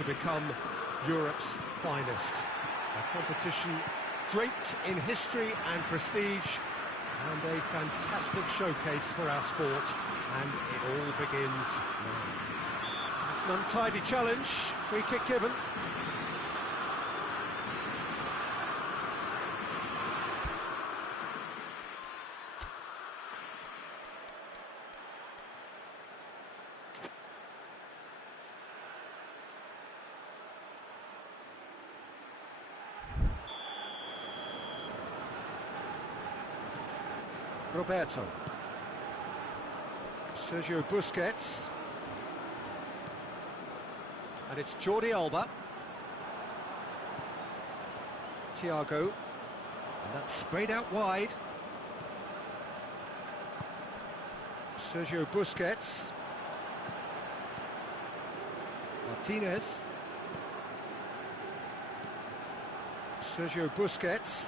to become Europe's finest. A competition draped in history and prestige, and a fantastic showcase for our sport, and it all begins now. It's an untidy challenge, free kick given. Roberto. Sergio Busquets. And it's Jordi Alba. Thiago. And that's sprayed out wide. Sergio Busquets. Martinez. Sergio Busquets.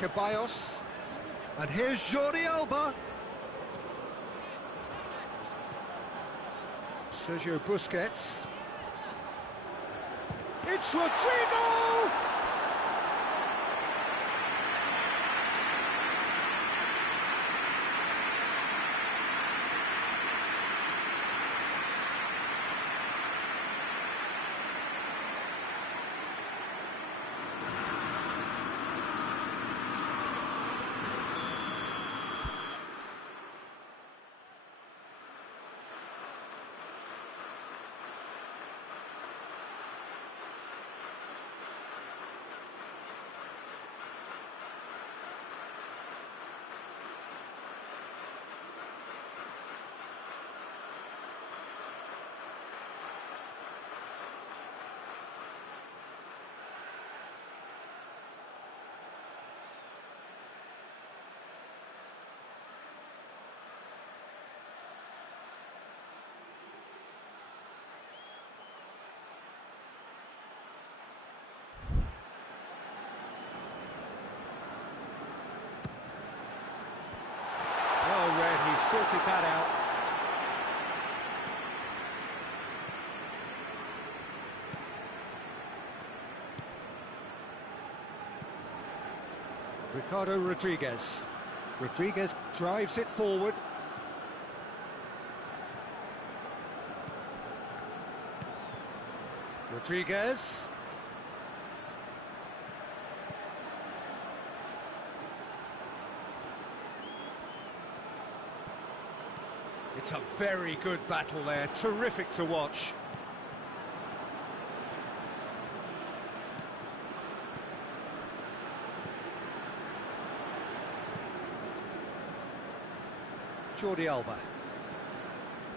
Ceballos, and here's Jordi Alba. Sergio Busquets. It's Rodrigo! Well read, he sorted that out. Ricardo Rodriguez. Rodriguez drives it forward. Rodriguez. It's a very good battle there, terrific to watch. Jordi Alba.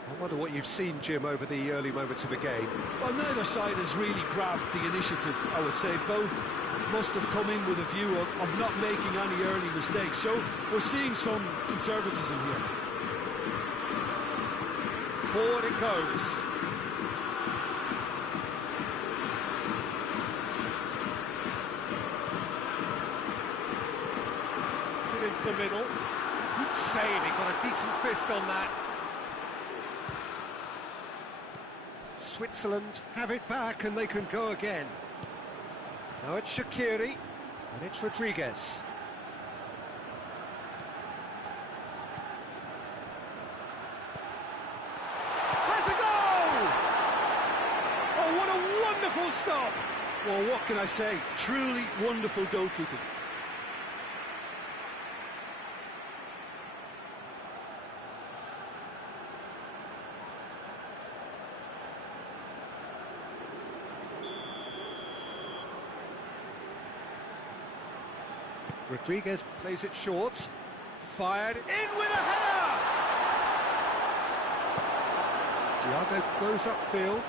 I wonder what you've seen, Jim, over the early moments of the game. Well, neither side has really grabbed the initiative, I would say. Both must have come in with a view of not making any early mistakes. So we're seeing some conservatism here. Forward it goes. It's it into the middle. Good save, he got a decent fist on that. Switzerland have it back and they can go again. Now it's Shaqiri, and it's Rodriguez. What a wonderful stop! Well, what can I say? Truly wonderful goalkeeping. Rodriguez plays it short. Fired in with a header! Thiago goes upfield.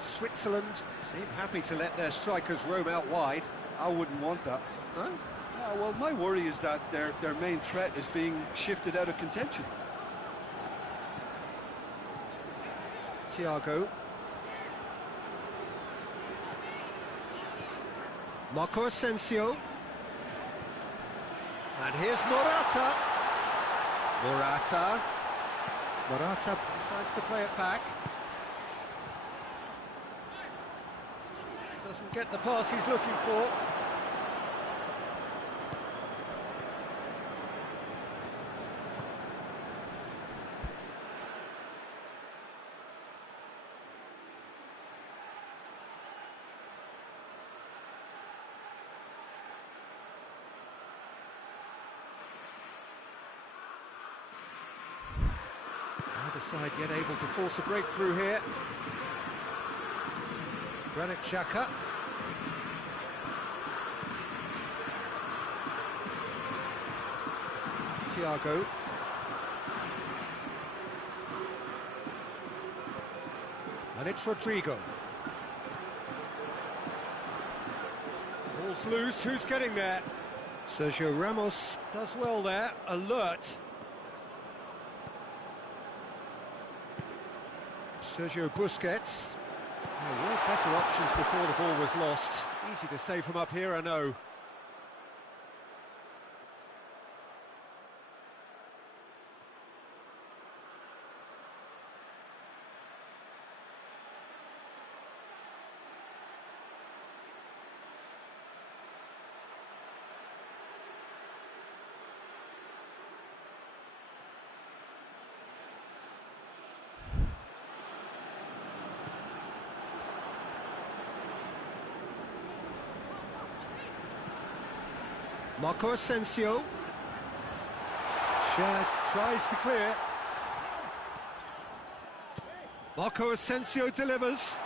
Switzerland seem happy to let their strikers roam out wide. I wouldn't want that. No? Well, my worry is that their main threat is being shifted out of contention. Thiago. Marco Asensio. And here's Morata. Morata decides to play it back. Doesn't get the pass he's looking for. Neither side yet able to force a breakthrough here. Granit Xhaka. Thiago. And it's Rodrigo. Ball's loose, who's getting there? Sergio Ramos does well there, alert. Sergio Busquets. There were better options before the ball was lost. Easy to say from up here, I know. Marco Asensio. Shad tries to clear. Marco Asensio delivers.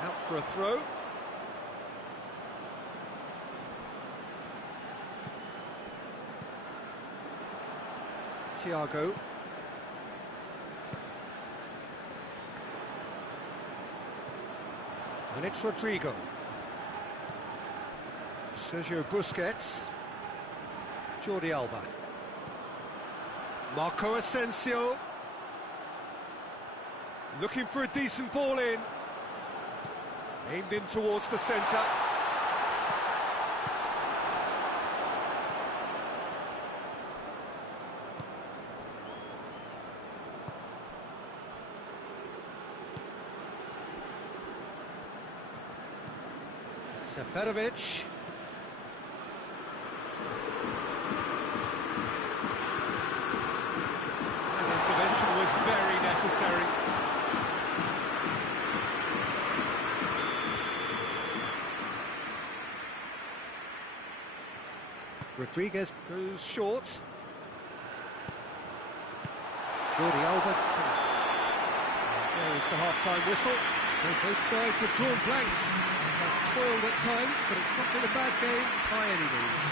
Out for a throw. Thiago. And it's Rodrigo. Sergio Busquets. Jordi Alba. Marco Asensio. Looking for a decent ball in. Aimed in towards the centre. Seferovic. That intervention was very necessary. Rodriguez goes short. Jordi Alba. There is the half-time whistle. Both sides have drawn blanks. They have toiled at times, but it's not been a bad game by any means.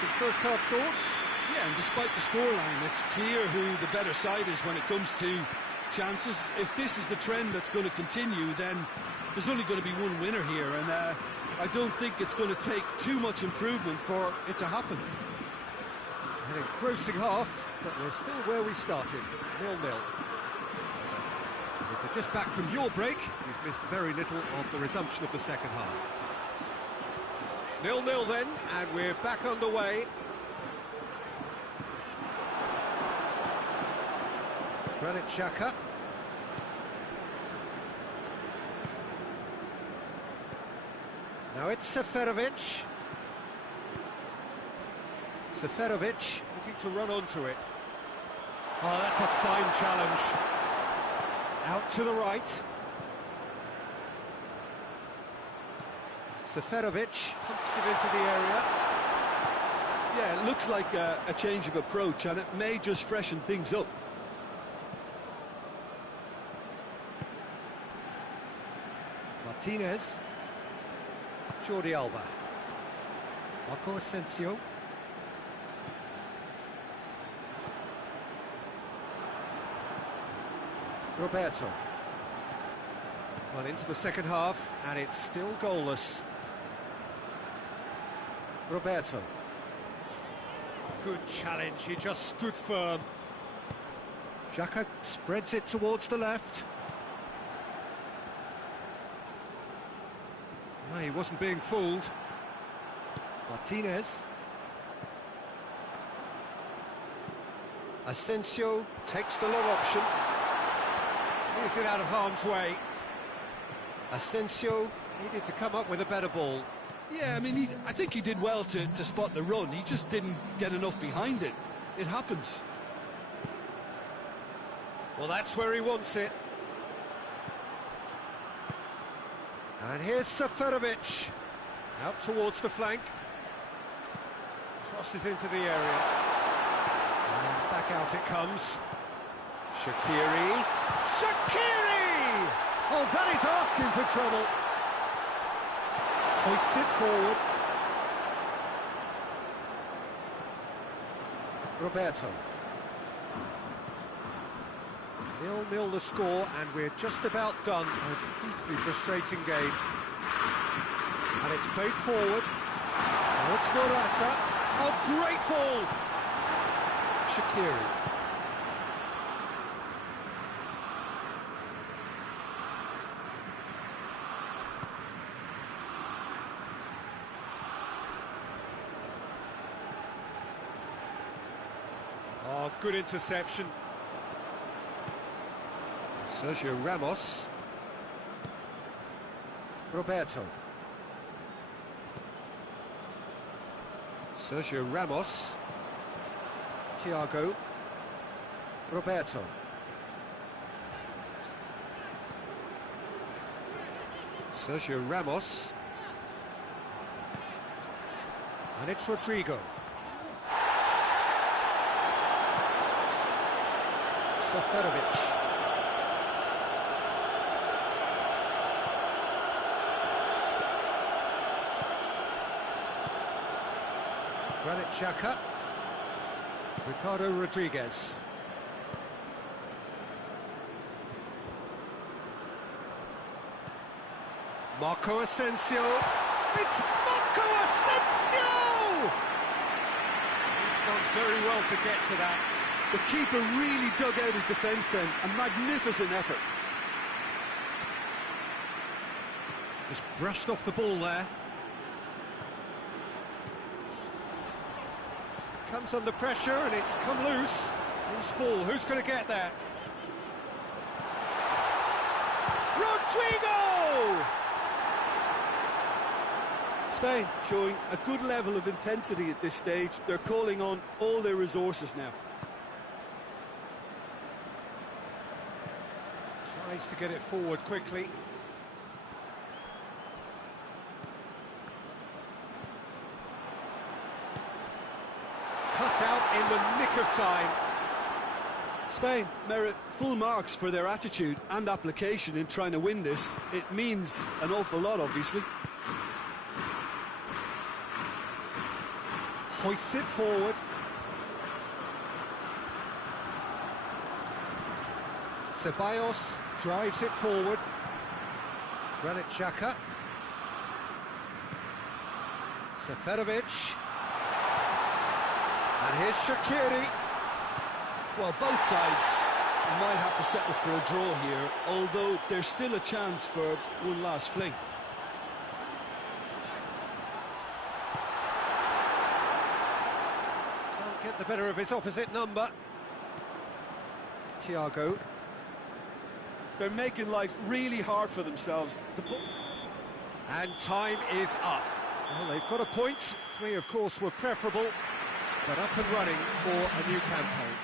Some first-half thoughts? Yeah, and despite the scoreline, it's clear who the better side is when it comes to chances. If this is the trend that's going to continue, then there's only going to be one winner here, and I don't think it's going to take too much improvement for it to happen. An engrossing half, but we're still where we started, 0-0. If you're just back from your break, you've missed very little of the resumption of the second half. 0-0 then, and we're back underway. Granit Xhaka. Now it's Seferovic. Seferovic looking to run onto it. Oh, that's a fine challenge. Out to the right. Seferovic pumps it into the area. Yeah, it looks like a change of approach, and it may just freshen things up. Martinez. Jordi Alba. Marco Asensio. Roberto. Well, into the second half, and it's still goalless. Roberto. Good challenge, he just stood firm. Xhaka spreads it towards the left. No, he wasn't being fooled. Martinez. Asensio takes the long option. Clears it out of harm's way. Asensio needed to come up with a better ball. Yeah, I mean, I think he did well to spot the run. He just didn't get enough behind it. It happens. Well, that's where he wants it. And here's Seferovic. Out towards the flank. Crosses into the area. And back out it comes. Shaqiri. Shaqiri! Oh, that is asking for trouble. Hoists it forward. Roberto. 0-0 the score, and we're just about done. A deeply frustrating game. And it's played forward. Towards Morata. Oh, great ball! Shaqiri. Oh, good interception. Sergio Ramos. Roberto. Sergio Ramos. Thiago. Roberto. Sergio Ramos. And it's Rodrigo. Seferovic. Granit Xhaka. Ricardo Rodriguez. Marco Asensio. It's Marco Asensio! He's done very well to get to that. The keeper really dug out his defence then. A magnificent effort. Just brushed off the ball there. Comes under pressure and it's come loose. Loose ball, who's going to get there? Rodrigo! Spain showing a good level of intensity at this stage. They're calling on all their resources now. Tries to get it forward quickly. Cut out in the nick of time. Spain merit full marks for their attitude and application in trying to win this. It means an awful lot, obviously. Hoists it forward. Ceballos drives it forward. Granit Xhaka. Seferovic. And here's Shaqiri. Well, both sides might have to settle for a draw here, although there's still a chance for one last fling. Can't get the better of his opposite number. Thiago. They're making life really hard for themselves. And time is up. Well, they've got a point. 3, of course, were preferable, but up and running for a new campaign.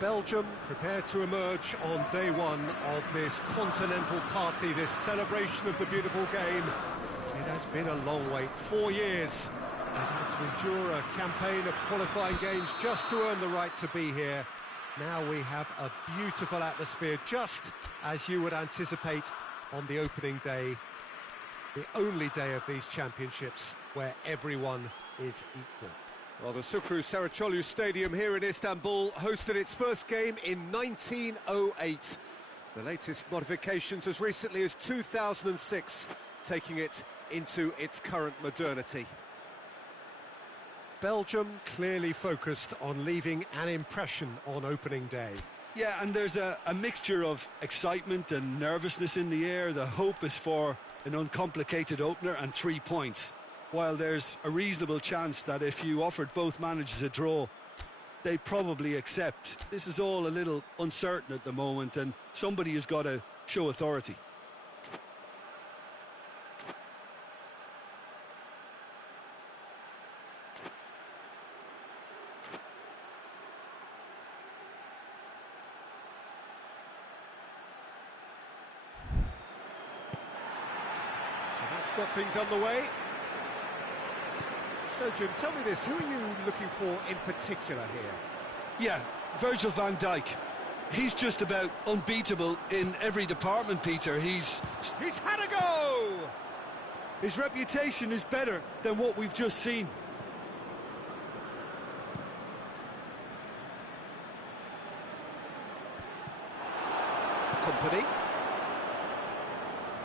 Belgium prepared to emerge on day one of this continental party, this celebration of the beautiful game. It has been a long wait, 4 years. They've had to endure a campaign of qualifying games just to earn the right to be here. Now we have a beautiful atmosphere, just as you would anticipate on the opening day, the only day of these championships where everyone is equal. Well, the Sukru Saracoğlu Stadium here in Istanbul hosted its first game in 1908. The latest modifications as recently as 2006, taking it into its current modernity. Belgium clearly focused on leaving an impression on opening day. Yeah, and there's a mixture of excitement and nervousness in the air. The hope is for an uncomplicated opener and 3 points, while there's a reasonable chance that if you offered both managers a draw, they'd probably accept. This is all a little uncertain at the moment, and somebody has got to show authority. That's got things underway. So, Jim, tell me this, who are you looking for in particular here? Yeah, Virgil van Dijk. He's just about unbeatable in every department, Peter. He's had a go! His reputation is better than what we've just seen.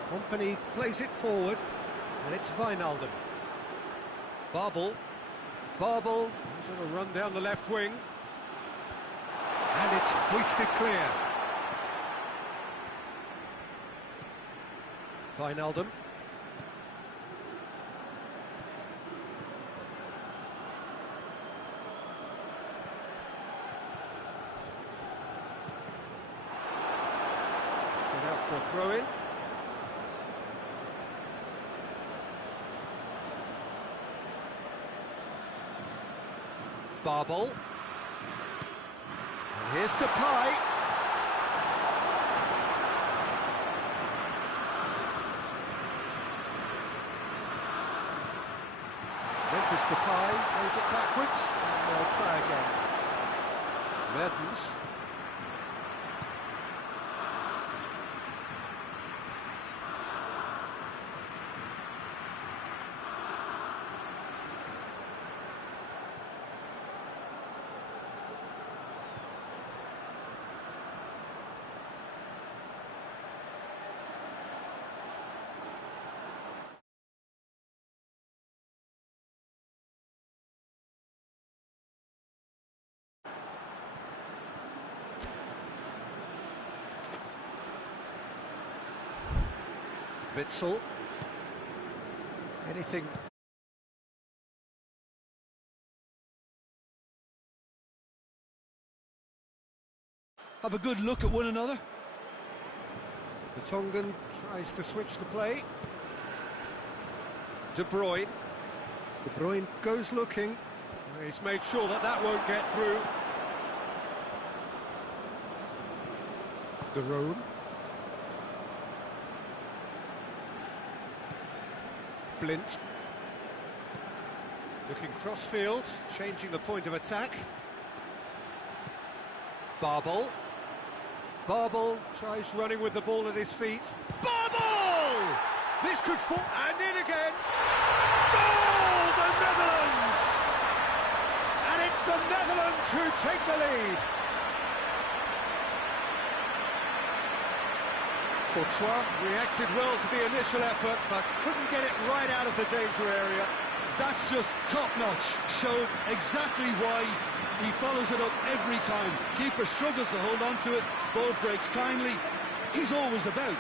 Company plays it forward, and it's Wijnaldum. Babel. He's on a run down the left wing. And it's hoisted clear. Wijnaldum. It's gone out for a throw-in. Babel. And here's Depay. Memphis Depay plays it backwards, and they'll try again. Mertens. Witsel. Anything. Have a good look at one another. The Tongan tries to switch the play. De Bruyne. De Bruyne goes looking. He's made sure that that won't get through. De Roon. Blind. Looking cross-field, changing the point of attack. Babel. Babel tries running with the ball at his feet. Babel! This could fall, and in again. Goal, the Netherlands! And it's the Netherlands who take the lead. Courtois reacted well to the initial effort, but couldn't get it right out of the danger area. That's just top-notch. Showed exactly why he follows it up every time. Keeper struggles to hold on to it. Ball breaks kindly. He's always about.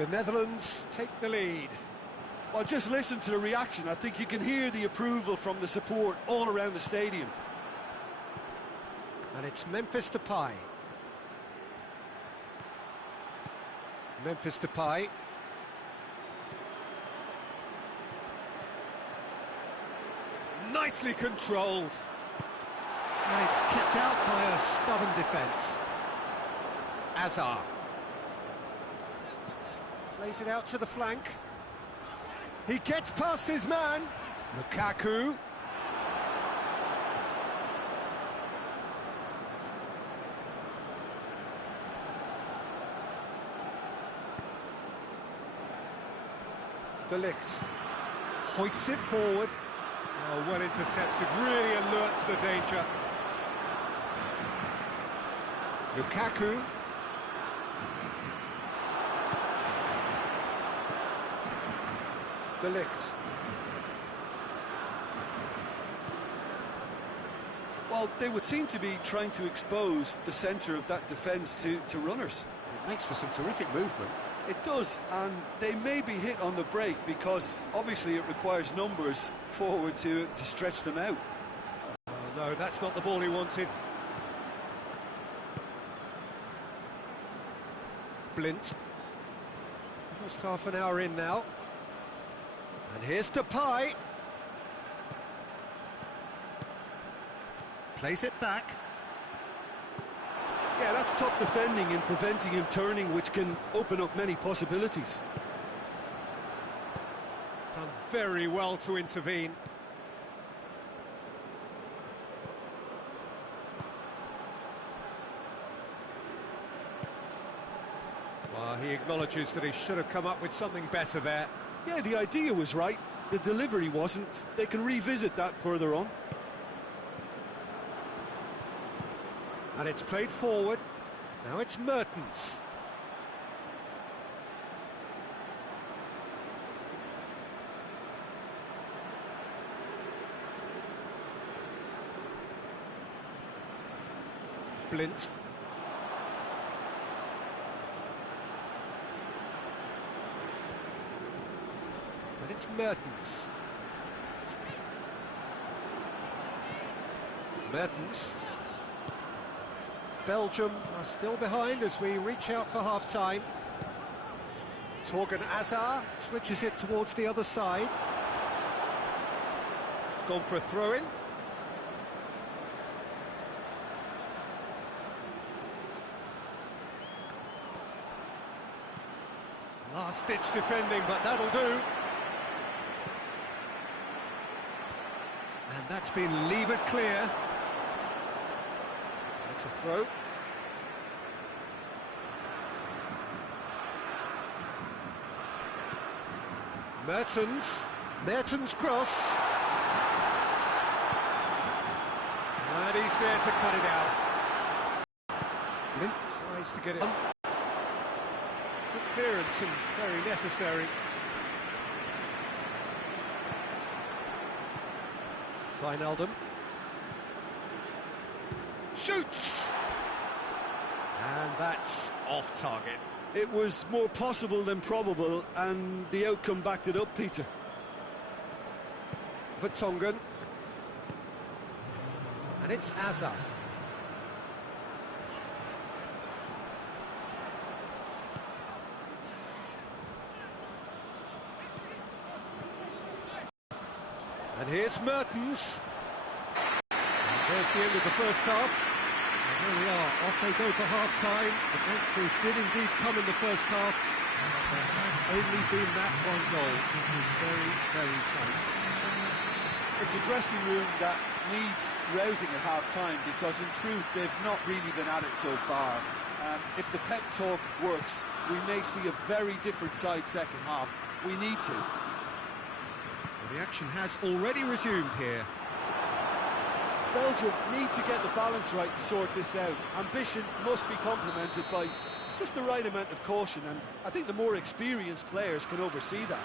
The Netherlands take the lead. Well, just listen to the reaction. I think you can hear the approval from the support all around the stadium. And it's Memphis Depay. Memphis Depay. Nicely controlled. And it's kept out by a stubborn defence. Azar. Plays it out to the flank. He gets past his man. Lukaku. De Ligt hoists it forward. Oh, well intercepted, really alert to the danger. Lukaku. De Ligt. Well, they would seem to be trying to expose the centre of that defence to runners. It makes for some terrific movement. It does, and they may be hit on the break because obviously it requires numbers forward to stretch them out. Oh, no, that's not the ball he wanted. Blint. Almost half an hour in now. And here's Depay. Plays it back. Yeah, that's top defending and preventing him turning, which can open up many possibilities. Done very well to intervene. Well, he acknowledges that he should have come up with something better there. Yeah, the idea was right, the delivery wasn't. They can revisit that further on. And it's played forward. Now it's Mertens. Blint. And it's Mertens. Mertens. Belgium are still behind as we reach out for half-time. Torgan Hazard switches it towards the other side. It's gone for a throw-in. Last-ditch defending, but that'll do. And that's been levered clear. It's a throw. Mertens cross. And he's there to cut it out. Blint tries to get it on. Good clearance and very necessary. Wijnaldum. Shoots! And that's off target. It was more possible than probable, and the outcome backed it up, Peter. Vertonghen. And it's Hazard. And here's Mertens. And there's the end of the first half. And there we are, off they go for half-time. The breakthrough did indeed come in the first half. There has only been that one goal. This is very, very tight. It's a dressing room that needs rousing at half-time because, in truth, they've not really been at it so far. If the pep talk works, we may see a very different side second half. We need to. Well, the action has already resumed here. Belgium need to get the balance right to sort this out. Ambition must be complemented by just the right amount of caution, and I think the more experienced players can oversee that.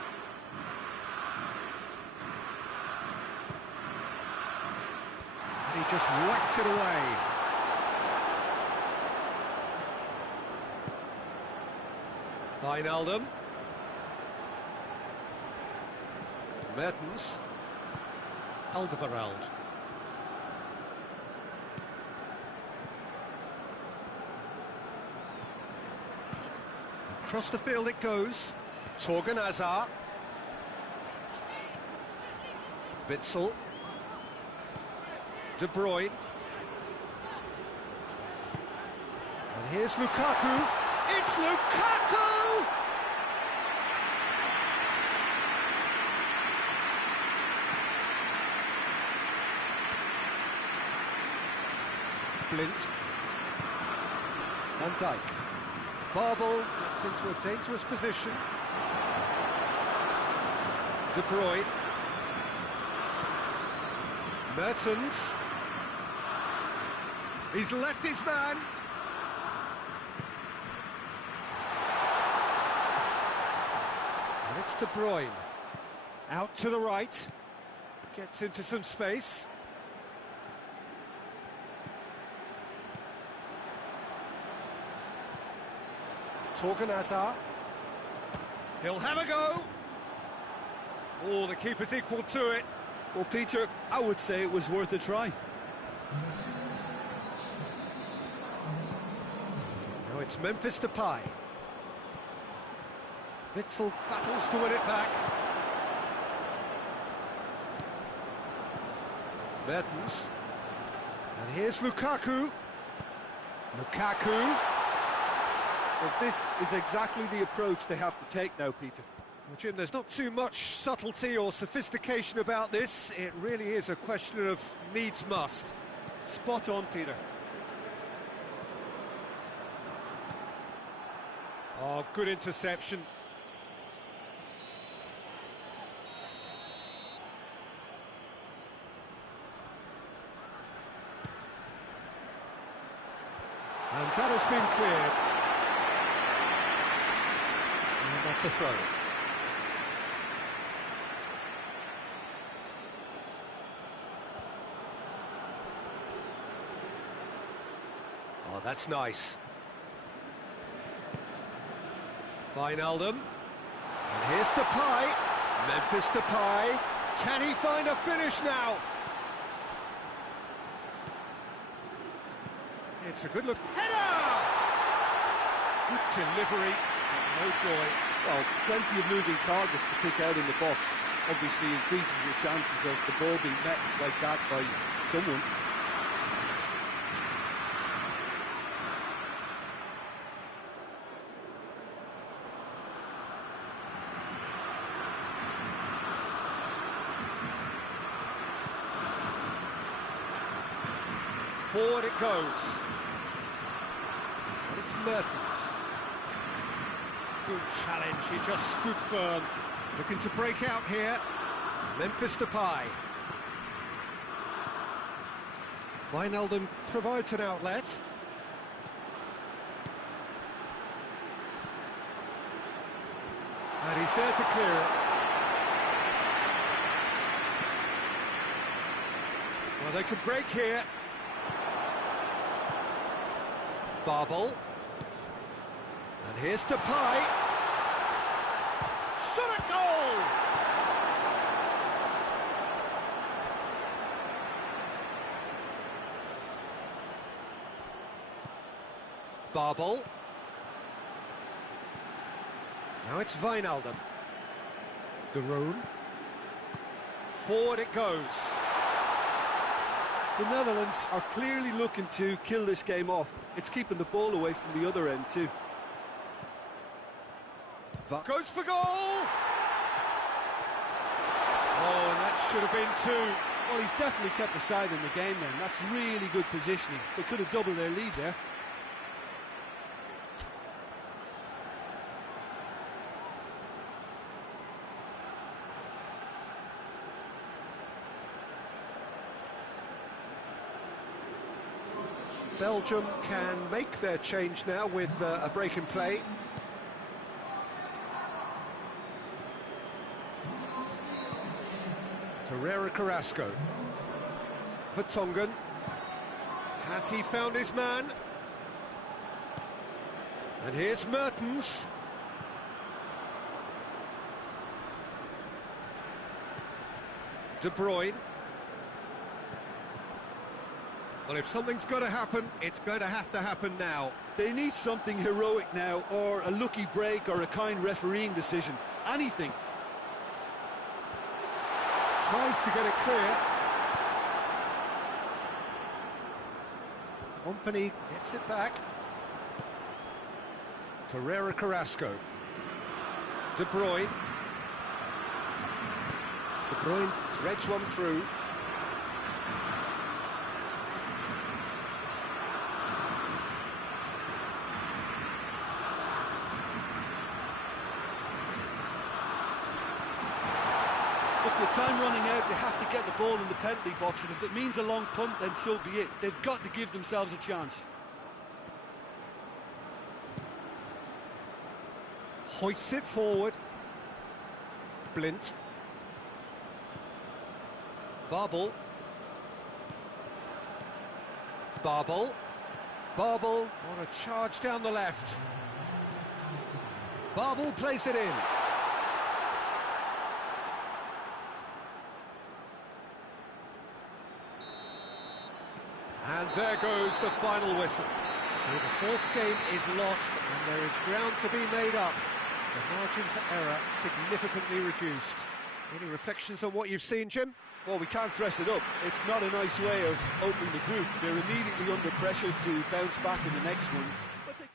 And he just whacks it away. Wijnaldum. Mertens. Alderweireld. Across the field it goes. Torgan Hazard. Witsel. De Bruyne. And here's Lukaku. It's Lukaku! Blind. Van Dijk. Barbel gets into a dangerous position. De Bruyne. Mertens. He's left his man. And it's De Bruyne. Out to the right. Gets into some space. Torgan Hazard. He'll have a go. Oh, the keeper's equal to it. Well, Peter, I would say it was worth a try. Now it's Memphis Depay. Witsel battles to win it back. Mertens. And here's Lukaku. Lukaku. Well, this is exactly the approach they have to take now, Peter. Well, Jim, there's not too much subtlety or sophistication about this. It really is a question of needs must. Spot on, Peter. Oh, good interception. And that has been cleared. And that's a throw. Oh, that's nice. Wijnaldum. And here's Depay. Memphis Depay. Can he find a finish now? It's a good look. Header! Good delivery. No joy. Well, plenty of moving targets to pick out in the box. Obviously increases your chances of the ball being met like that by someone. Forward it goes. And it's Mertens. Good challenge, he just stood firm. Looking to break out here. Memphis Depay. Wijnaldum provides an outlet. And he's there to clear it. Well, they could break here. Barbel. And here's Depay. Shot at goal! Barbel. Now it's Wijnaldum. De Roon. Forward it goes. The Netherlands are clearly looking to kill this game off. It's keeping the ball away from the other end too. Goes for goal! Oh, and that should have been two. Well, he's definitely kept the side in the game then. That's really good positioning. They could have doubled their lead there. Belgium can make their change now with a break in play. Torreira Carrasco. Vertonghen. Has he found his man? And here's Mertens. De Bruyne. Well, if something's going to happen, it's going to happen now. They need something heroic now, or a lucky break, or a kind refereeing decision. Anything. Tries to get it clear. Kompany gets it back. Ferreira Carrasco. De Bruyne. De Bruyne threads one through. Look, with time running out, they have to get the ball in the penalty box, and if it means a long punt, then so be it. They've got to give themselves a chance. Hoists it forward. Blint. Barbel. Barbel. Barbel on a charge down the left. Barbel plays it in. And there goes the final whistle. So the first game is lost and there is ground to be made up. The margin for error significantly reduced. Any reflections on what you've seen, Jim? Well, we can't dress it up. It's not a nice way of opening the group. They're immediately under pressure to bounce back in the next one. But they...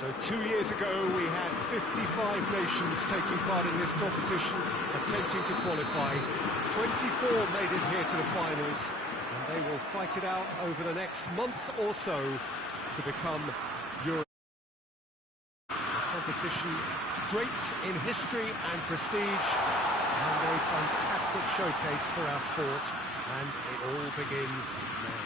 So 2 years ago we had 55 nations taking part in this competition, attempting to qualify. 24 made it here to the finals, and they will fight it out over the next month or so to become Euro. A competition draped in history and prestige, and a fantastic showcase for our sport, and it all begins now.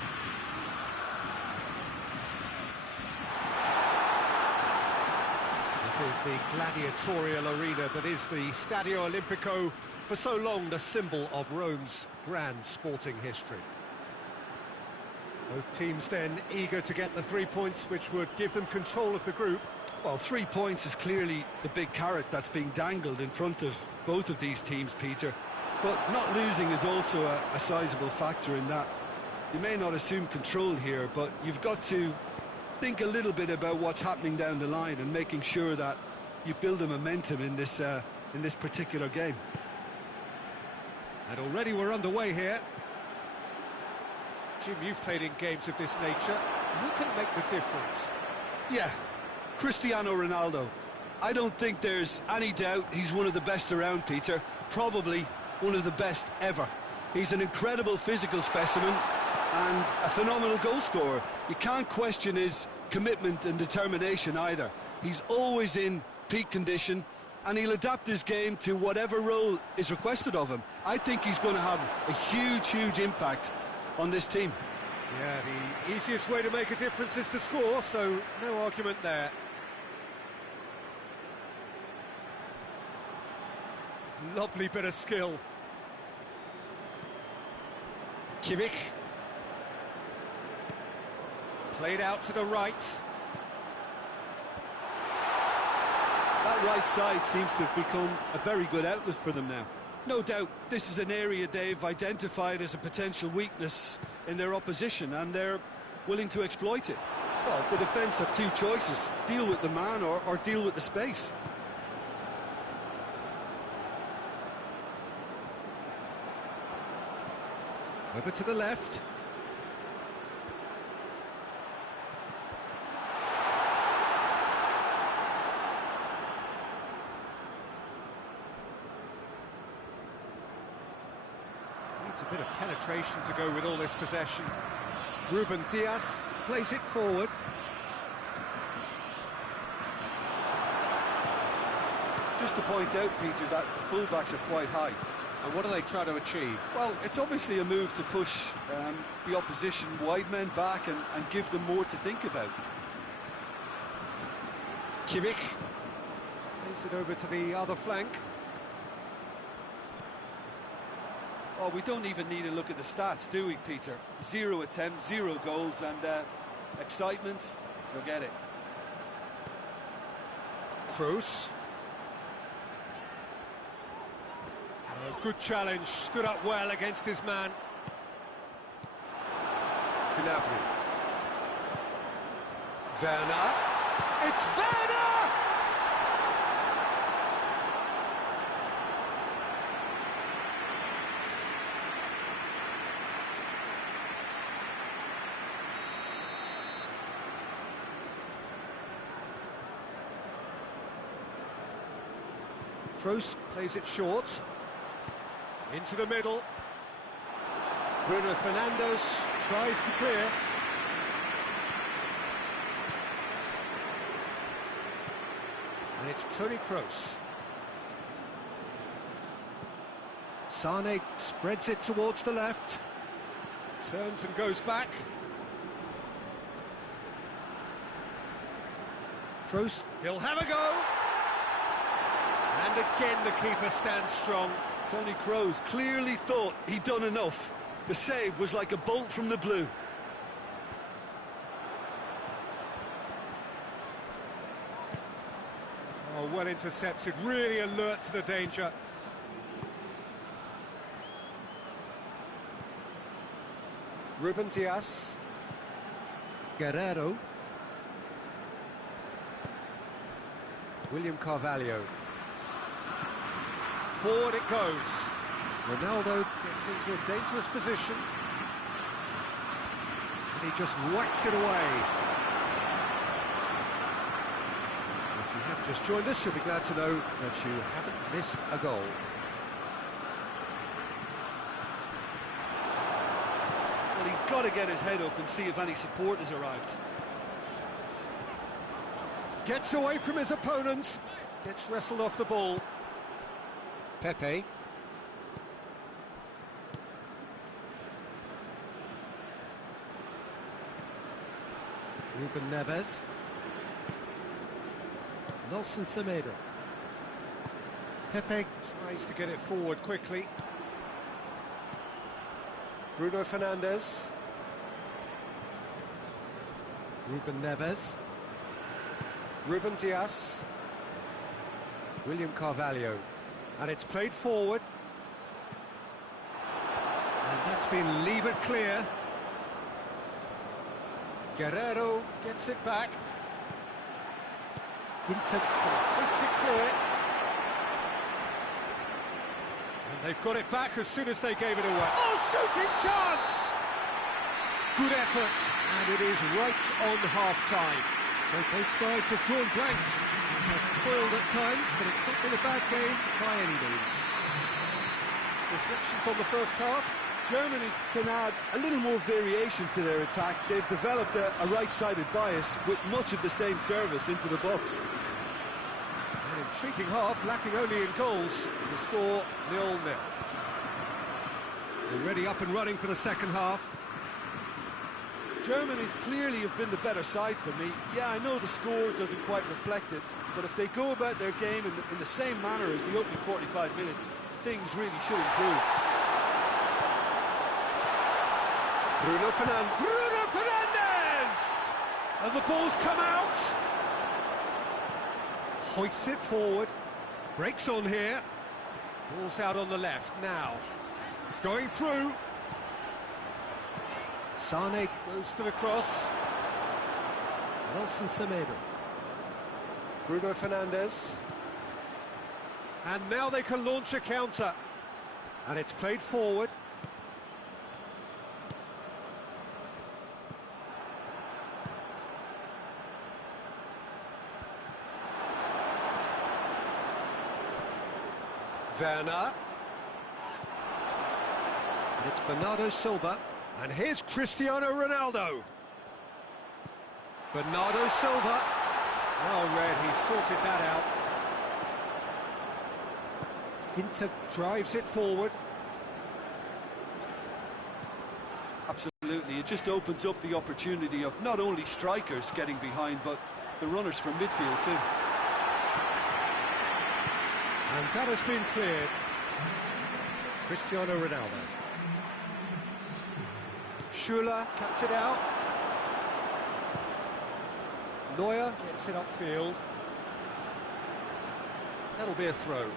This is the gladiatorial arena that is the Stadio Olimpico, for so long the symbol of Rome's grand sporting history. Both teams then eager to get the 3 points which would give them control of the group. Well, 3 points is clearly the big carrot that's being dangled in front of both of these teams, Peter. But not losing is also a sizable factor in that. You may not assume control here, but you've got to think a little bit about what's happening down the line and making sure that you build a momentum in this particular game. And already we're underway here. Jim, you've played in games of this nature. Who can make the difference? Yeah, Cristiano Ronaldo. I don't think there's any doubt he's one of the best around, Peter. Probably one of the best ever. He's an incredible physical specimen and a phenomenal goal scorer. You can't question his commitment and determination either. He's always in peak condition, and he'll adapt his game to whatever role is requested of him. I think he's going to have a huge impact on this team. Yeah, the easiest way to make a difference is to score, so no argument there. Lovely bit of skill. Kimmich. Played out to the right. That right side seems to have become a very good outlet for them now. No doubt this is an area they've identified as a potential weakness in their opposition, and they're willing to exploit it. Well, the defence have two choices: deal with the man or deal with the space. Over to the left. Needs a bit of penetration to go with all this possession. Ruben Dias plays it forward. Just to point out, Peter, that the fullbacks are quite high. And what do they try to achieve? Well, it's obviously a move to push the opposition wide men back and give them more to think about. Kimmich plays it over to the other flank. Oh, we don't even need to look at the stats, do we, Peter? 0 attempts, 0 goals, and excitement, forget it. Kroos. Good challenge, stood up well against his man. Gnabry. Werner. It's Werner! Kroos plays it short. Into the middle. Bruno Fernandes tries to clear. And it's Toni Kroos. Sane spreads it towards the left. Turns and goes back. Kroos, he'll have a go. And again the keeper stands strong. Toni Kroos clearly thought he'd done enough. The save was like a bolt from the blue. Oh, well intercepted, really alert to the danger. Ruben Dias. Guerrero. William Carvalho. Forward it goes. Ronaldo gets into a dangerous position. And he just whacks it away. If you have just joined us, you'll be glad to know that you haven't missed a goal. Well, he's got to get his head up and see if any support has arrived. Gets away from his opponents. Gets wrestled off the ball. Pepe. Ruben Neves. Nelson Semedo. Pepe tries to get it forward quickly. Bruno Fernandes. Ruben Neves. Ruben Dias. William Carvalho. And it's played forward. And that's been levered clear. Guerrero gets it back. Ginter hoist it clear. And they've got it back as soon as they gave it away. Oh, shooting chance! Good effort, and it is right on half-time. So both sides have drawn blanks and have toiled at times, but it's not been a bad game by any means. Reflections on the first half? Germany can add a little more variation to their attack. They've developed a right-sided bias with much of the same service into the box. An intriguing half, lacking only in goals. The score 0-0. Already up and running for the second half. Germany clearly have been the better side for me. Yeah, I know the score doesn't quite reflect it, but if they go about their game in the same manner as the opening 45 minutes, things really should improve. Bruno Fernandes! And the ball's come out! Hoists it forward. Breaks on here. Ball's out on the left now. Going through. Sane goes for the cross. Nelson Semedo. Bruno Fernandes. And now they can launch a counter. And it's played forward. Werner. And it's Bernardo Silva. And here's Cristiano Ronaldo. Bernardo Silva. Well read, he sorted that out. Ginter drives it forward. Absolutely, it just opens up the opportunity of not only strikers getting behind, but the runners from midfield too. And that has been cleared. Cristiano Ronaldo. Schuller cuts it out. Neuer gets it upfield. That'll be a throw.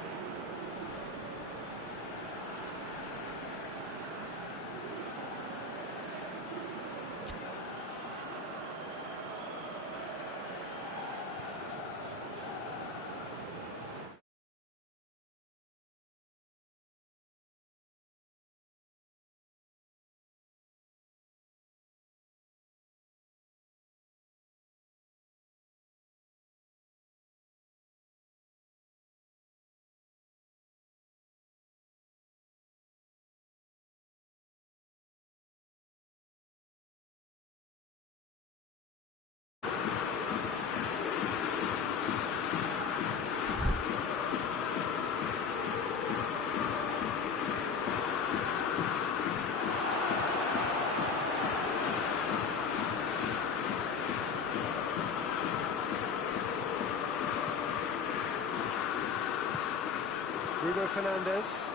Bruno Fernandes.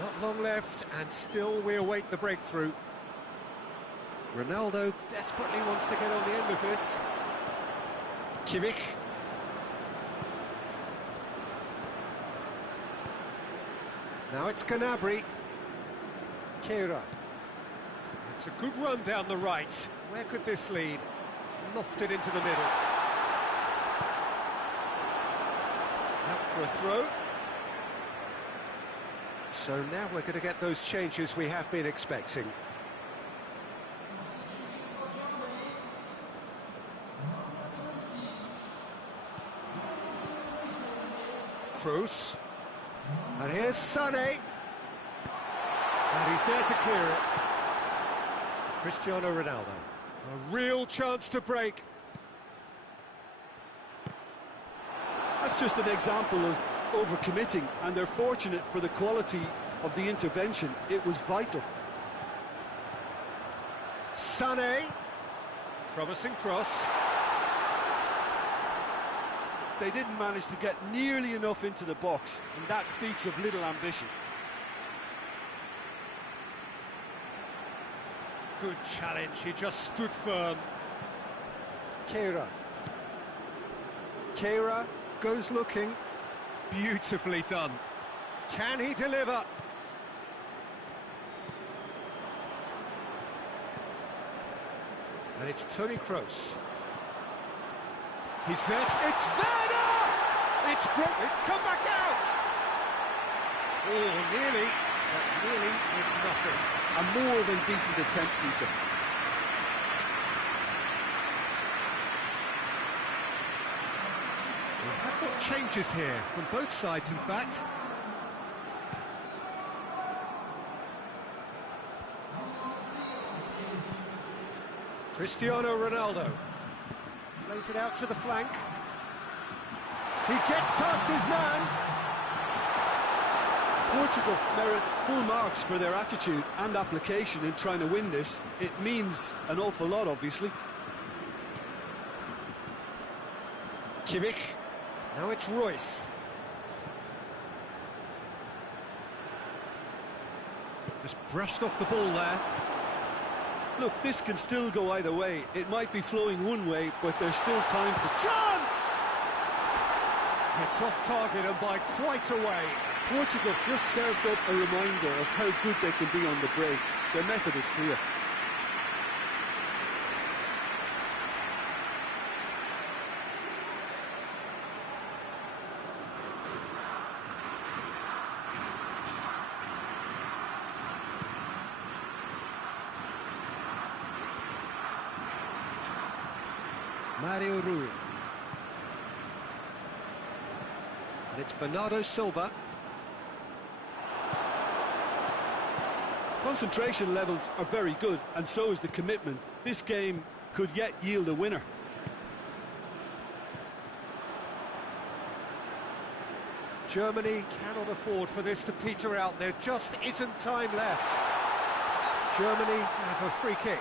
Not long left, and still we await the breakthrough. Ronaldo desperately wants to get on the end of this. Kimmich. Now it's Gnabry. Keira. It's a good run down the right. Where could this lead? Lofted into the middle. Out for a throw. So now we're going to get those changes we have been expecting. Kroos. And here's Sané. And he's there to clear it. Cristiano Ronaldo. A real chance to break. That's just an example of overcommitting, and they're fortunate for the quality of the intervention. It was vital. Sané. Promising cross. They didn't manage to get nearly enough into the box, and that speaks of little ambition. Good challenge, he just stood firm. Keira. Keira goes looking. Beautifully done. Can he deliver? And it's Toni Kroos. He's dead. It's Werner! It's come back out! Oh, nearly, but nearly is nothing. A more than decent attempt, Peter. We have got changes here, from both sides, in fact. Cristiano Ronaldo plays it out to the flank. He gets past his man. Portugal merit full marks for their attitude and application in trying to win this. It means an awful lot, obviously. Kimmich. Now it's Royce. Just brushed off the ball there. Look, this can still go either way. It might be flowing one way, but there's still time for Chance! It's off target and by quite a way. Portugal just served up a reminder of how good they can be on the break. Their method is clear. Mario Rui. And it's Bernardo Silva. Concentration levels are very good, and so is the commitment. This game could yet yield a winner. Germany cannot afford for this to peter out. There just isn't time left. Germany have a free kick.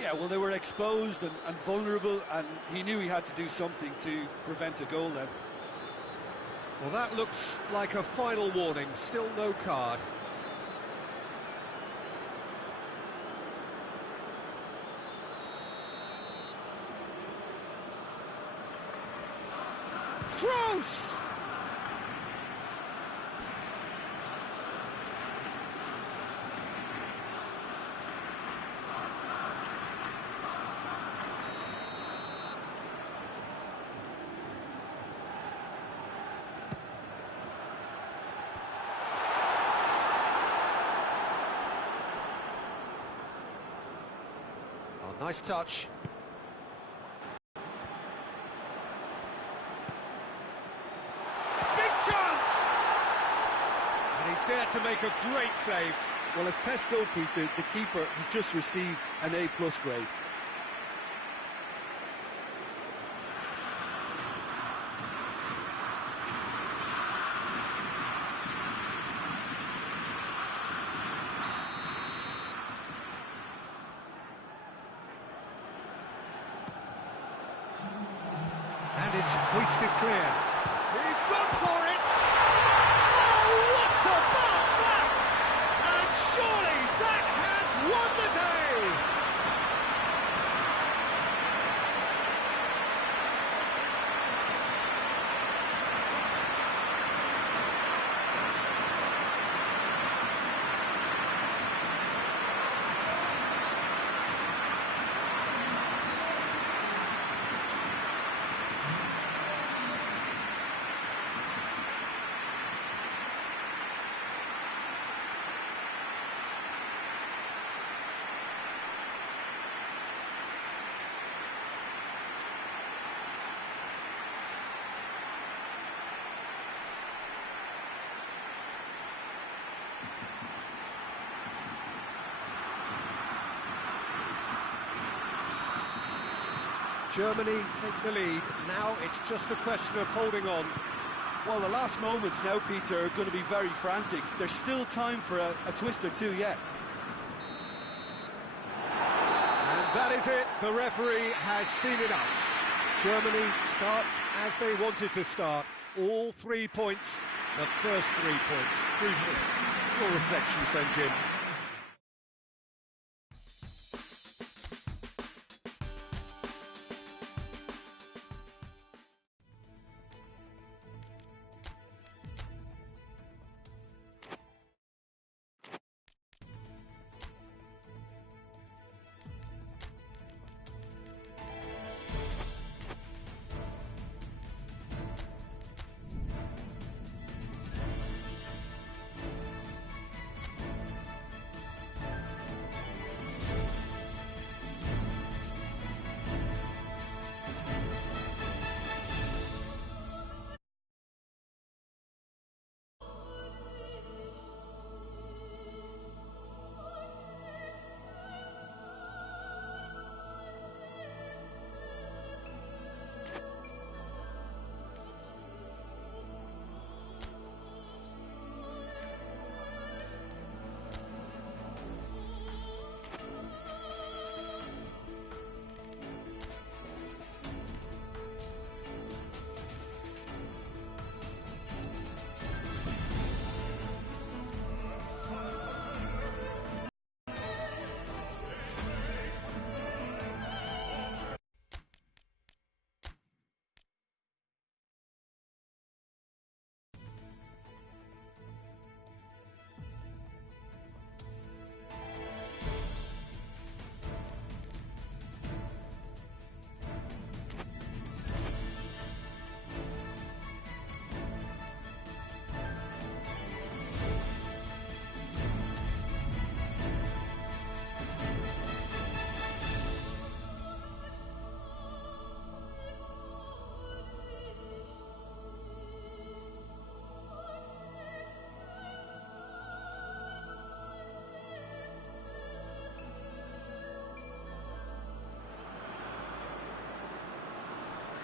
Yeah, well, they were exposed and vulnerable, and he knew he had to do something to prevent a goal then. Well, that looks like a final warning. Still no card. Kroos! Oh, nice touch. There to make a great save. Well, as tests go, Peter, the keeper has just received an A+ grade. And it's hoisted clear. He's gone for it! Surely that has won the day! Germany take the lead. Now it's just a question of holding on. Well, the last moments now, Peter, are going to be very frantic. There's still time for a twist or two yet. And that is it. The referee has seen enough. Germany starts as they wanted to start. All 3 points, the first 3 points, crucial. Your reflections then, Jim?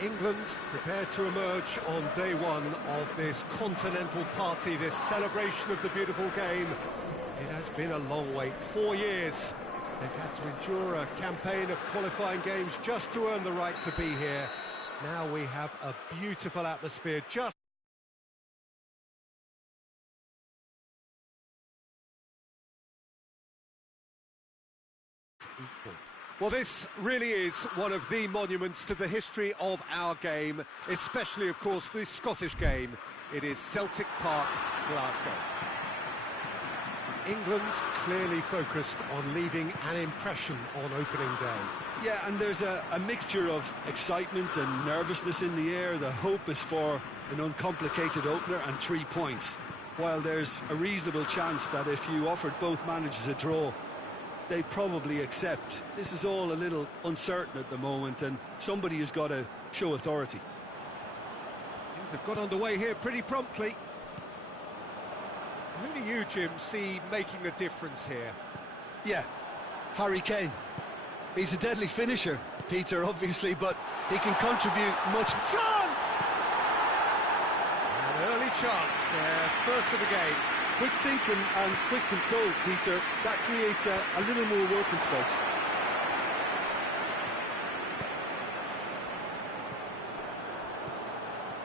England prepared to emerge on day one of this continental party, this celebration of the beautiful game. It has been a long wait, 4 years. They've had to endure a campaign of qualifying games just to earn the right to be here. Now we have a beautiful atmosphere, just equal. Well, this really is one of the monuments to the history of our game, especially, of course, the Scottish game. It is Celtic Park, Glasgow. England clearly focused on leaving an impression on opening day. Yeah, and there's a mixture of excitement and nervousness in the air. The hope is for an uncomplicated opener and 3 points, while there's a reasonable chance that if you offered both managers a draw, they'd probably accept. This is all a little uncertain at the moment, and somebody has got to show authority. Things have got underway here pretty promptly. Who do you, Jim, see making a difference here? Yeah, Harry Kane. He's a deadly finisher, Peter, obviously, but he can contribute much. Chance! An early chance there, first of the game. Quick thinking and quick control, Peter. That creates a little more working space.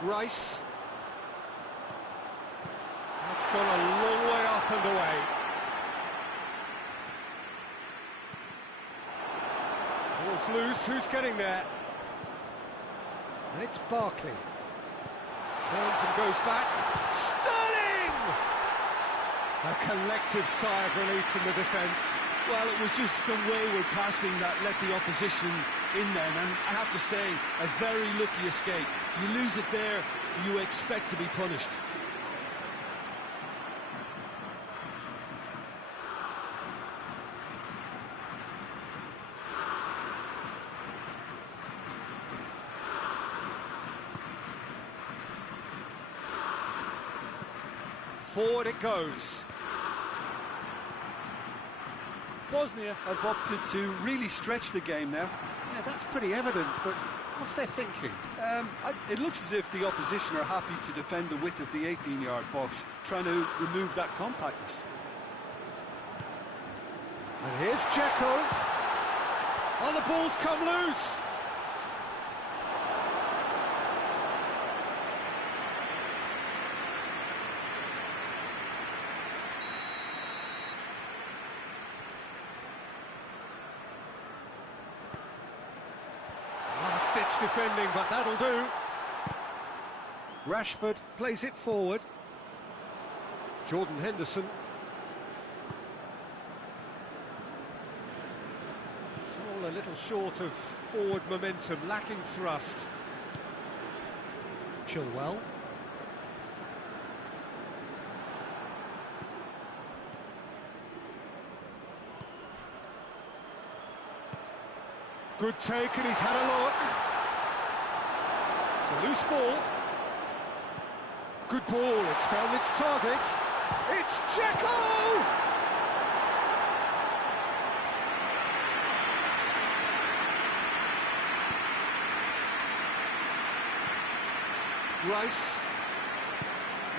Rice. That's gone a long way up and away. Ball's loose, who's getting there? And it's Barkley. Turns and goes back. Sterling! A collective sigh of relief from the defence. Well, it was just some wayward passing that let the opposition in then, and I have to say, a very lucky escape. You lose it there, you expect to be punished. Forward it goes. Bosnia have opted to really stretch the game now. Yeah, that's pretty evident, but what's their thinking? It looks as if the opposition are happy to defend the width of the 18-yard box, trying to remove that compactness. And here's Dzeko. Oh, the ball's come loose. Last-ditch defending, but that'll do. Rashford plays it forward. Jordan Henderson. It's all a little short of forward momentum, lacking thrust. Chilwell. Good take, and he's had a look. It's a loose ball. Good ball, it's found its target. It's Dzeko!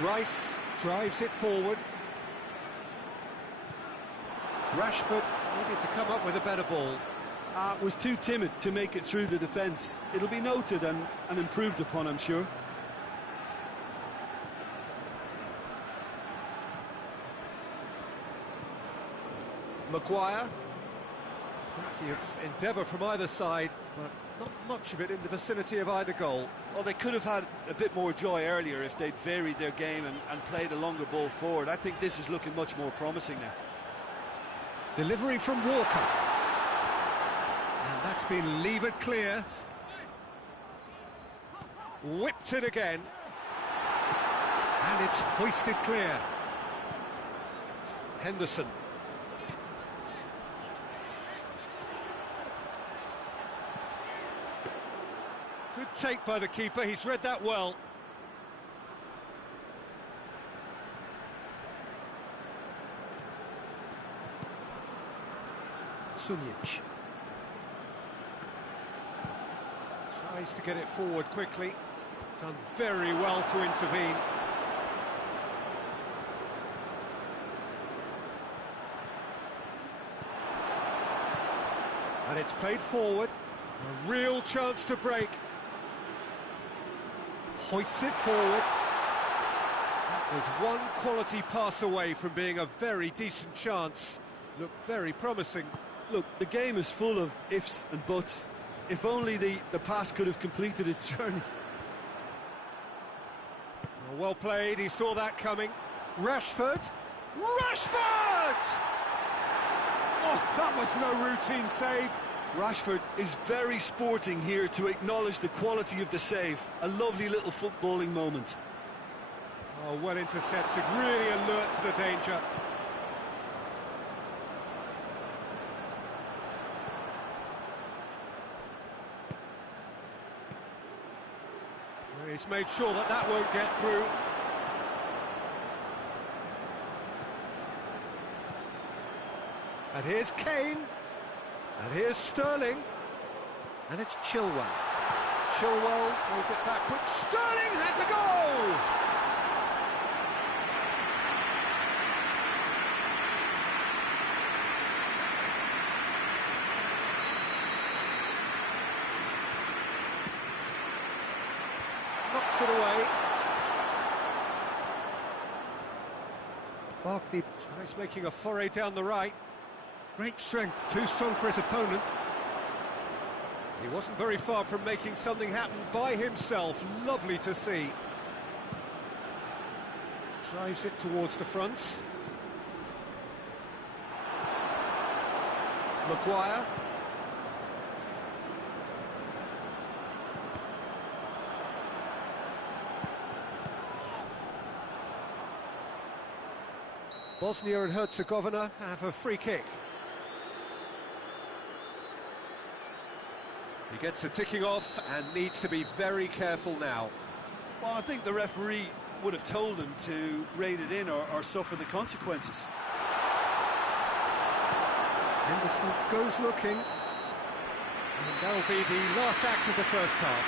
Rice drives it forward. Rashford needed to come up with a better ball. Was too timid to make it through the defence. It'll be noted and improved upon, I'm sure. Maguire. Plenty of endeavour from either side, but not much of it in the vicinity of either goal. Well, they could have had a bit more joy earlier if they'd varied their game and played a longer ball forward. I think this is looking much more promising now. Delivery from Walker. And that's been levered clear. Whipped it again. And it's hoisted clear. Henderson. Good take by the keeper, he's read that well. Sunjic. Tries to get it forward quickly. Done very well to intervene. And it's played forward. A real chance to break. Hoists it forward. That was one quality pass away from being a very decent chance. Looked very promising. Look, the game is full of ifs and buts. If only the pass could have completed its journey. Well played, he saw that coming. Rashford! Rashford! Oh, that was no routine save. Rashford is very sporting here to acknowledge the quality of the save. A lovely little footballing moment. Oh, well intercepted, really alert to the danger. He's made sure that that won't get through. And here's Kane. And here's Sterling. And it's Chilwell. Chilwell plays it backwards. Sterling has a goal! Knocks it away. Barkley tries making a foray down the right. Great strength, too strong for his opponent. He wasn't very far from making something happen by himself. Lovely to see. Drives it towards the front. Maguire. Bosnia and Herzegovina have a free kick. He gets a ticking off and needs to be very careful now. Well, I think the referee would have told him to rate it in or suffer the consequences. Henderson goes looking. And that'll be the last act of the first half.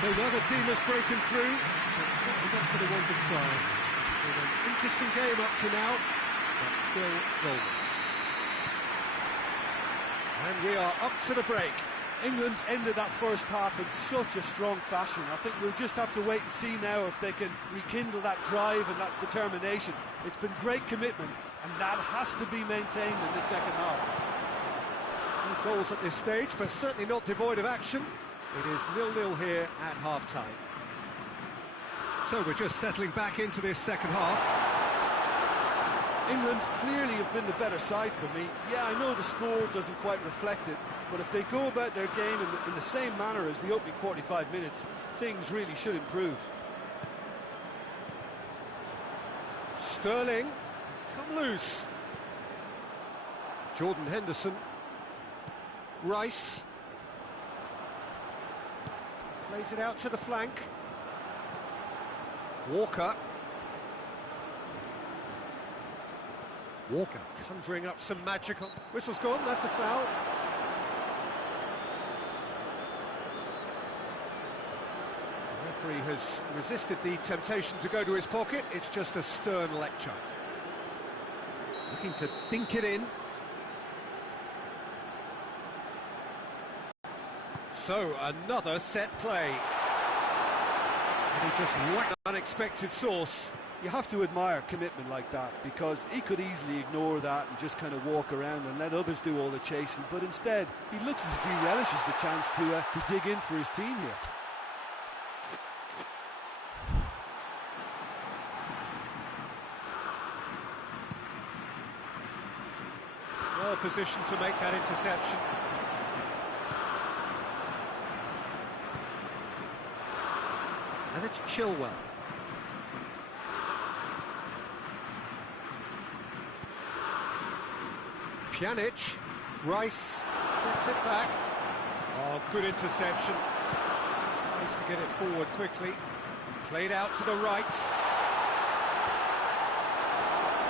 So the other team has broken through. But certainly not for the one to try. Been an interesting game up to now, but still goalless. And we are up to the break. England ended that first half in such a strong fashion. I think we'll just have to wait and see now if they can rekindle that drive and that determination. It's been great commitment, and that has to be maintained in the second half. No goals at this stage, but certainly not devoid of action. It is 0-0 here at half-time. So we're just settling back into this second half. England clearly have been the better side for me. Yeah, I know the score doesn't quite reflect it, but if they go about their game in the same manner as the opening 45 minutes, things really should improve. Sterling has come loose. Jordan Henderson. Rice. Plays it out to the flank. Walker. Walker conjuring up some magical... Whistle's gone, that's a foul. The referee has resisted the temptation to go to his pocket. It's just a stern lecture. Looking to dink it in. So, another set play. And he just whacked an unexpected source. You have to admire commitment like that, because he could easily ignore that and just kind of walk around and let others do all the chasing, but instead he looks as if he relishes the chance to dig in for his team here. Well positioned to make that interception. And it's Chilwell. Pjanic, Rice gets it back. Oh, good interception. Tries to get it forward quickly. Played out to the right.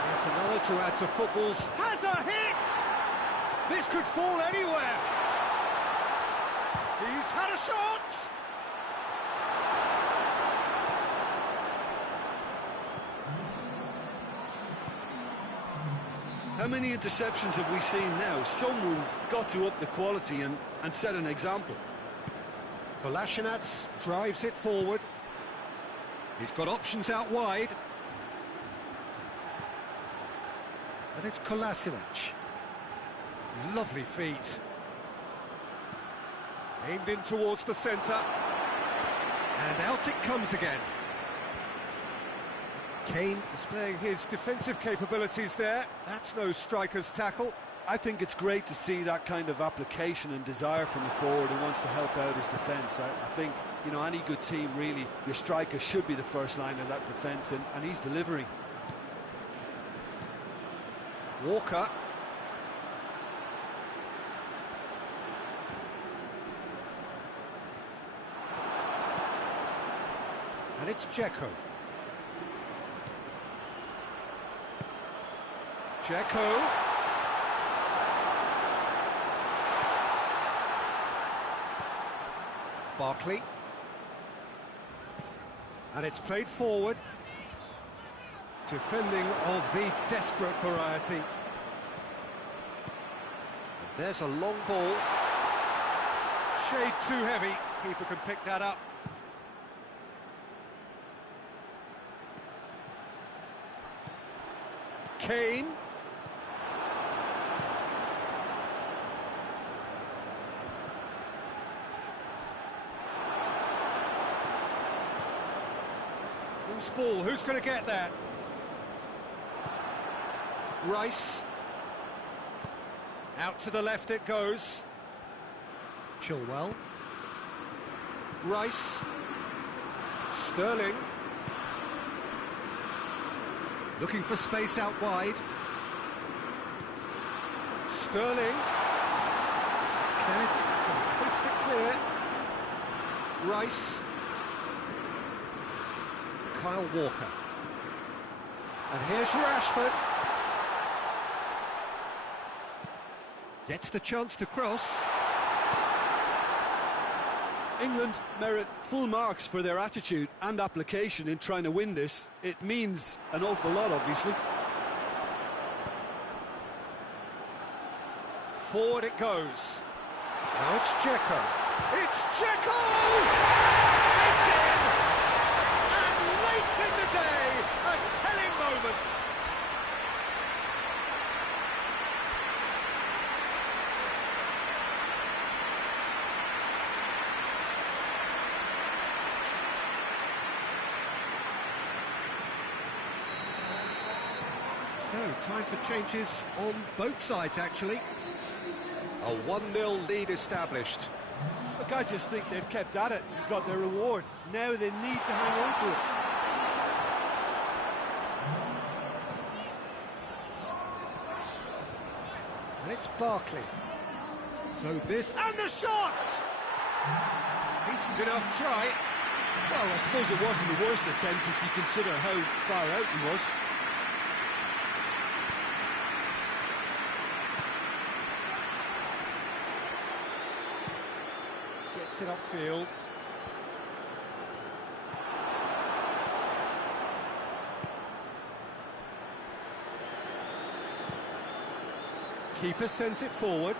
That's another to add to football's... Has a hit! This could fall anywhere. He's had a shot! How many interceptions have we seen now? Someone's got to up the quality and set an example. Kolasinac drives it forward. He's got options out wide. And it's Kolasinac. Lovely feet. Aimed in towards the centre. And out it comes again. Kane displaying his defensive capabilities there. That's no striker's tackle. I think it's great to see that kind of application and desire from a forward who wants to help out his defence. I think, you know, any good team, really, your striker should be the first line of that defence, and he's delivering. Walker. And it's Dzeko. Dzeko. Barkley. And it's played forward. Defending of the desperate variety. And there's a long ball. Shade too heavy. Keeper can pick that up. Kane. Who's ball? Who's going to get there? Rice. Out to the left it goes. Chilwell. Rice. Sterling. Looking for space out wide. Sterling. Can hoist it clear. Rice. Kyle Walker. And here's Rashford. Gets the chance to cross. England merit full marks for their attitude and application in trying to win this. It means an awful lot, obviously. Forward it goes. Now it's Dzeko. It's Dzeko! It's in! And late in the day, a telling moment. So, time for changes on both sides, actually. A 1-0 lead established. Look, I just think they've kept at it, got their reward. Now they need to hang on to it. And it's Barkley. So this... And the shot! Decent enough try. Well, I suppose it wasn't the worst attempt if you consider how far out he was. Gets it upfield. Keeper sends it forward.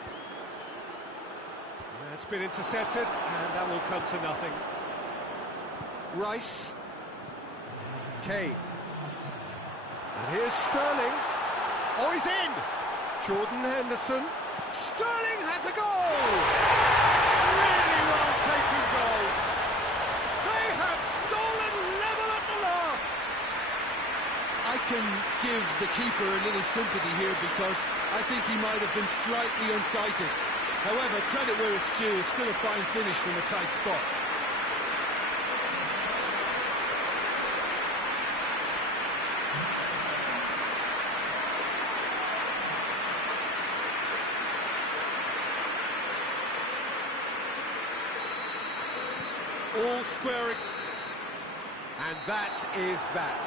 That's been intercepted, and that will come to nothing. Rice. Kane. And here's Sterling. Oh, he's in! Jordan Henderson. Sterling has a goal! Really well taken goal. They have stolen level at the last. I can give the keeper a little sympathy here because I think he might have been slightly unsighted. However, credit where it's due, it's still a fine finish from a tight spot. All squaring. And that is that.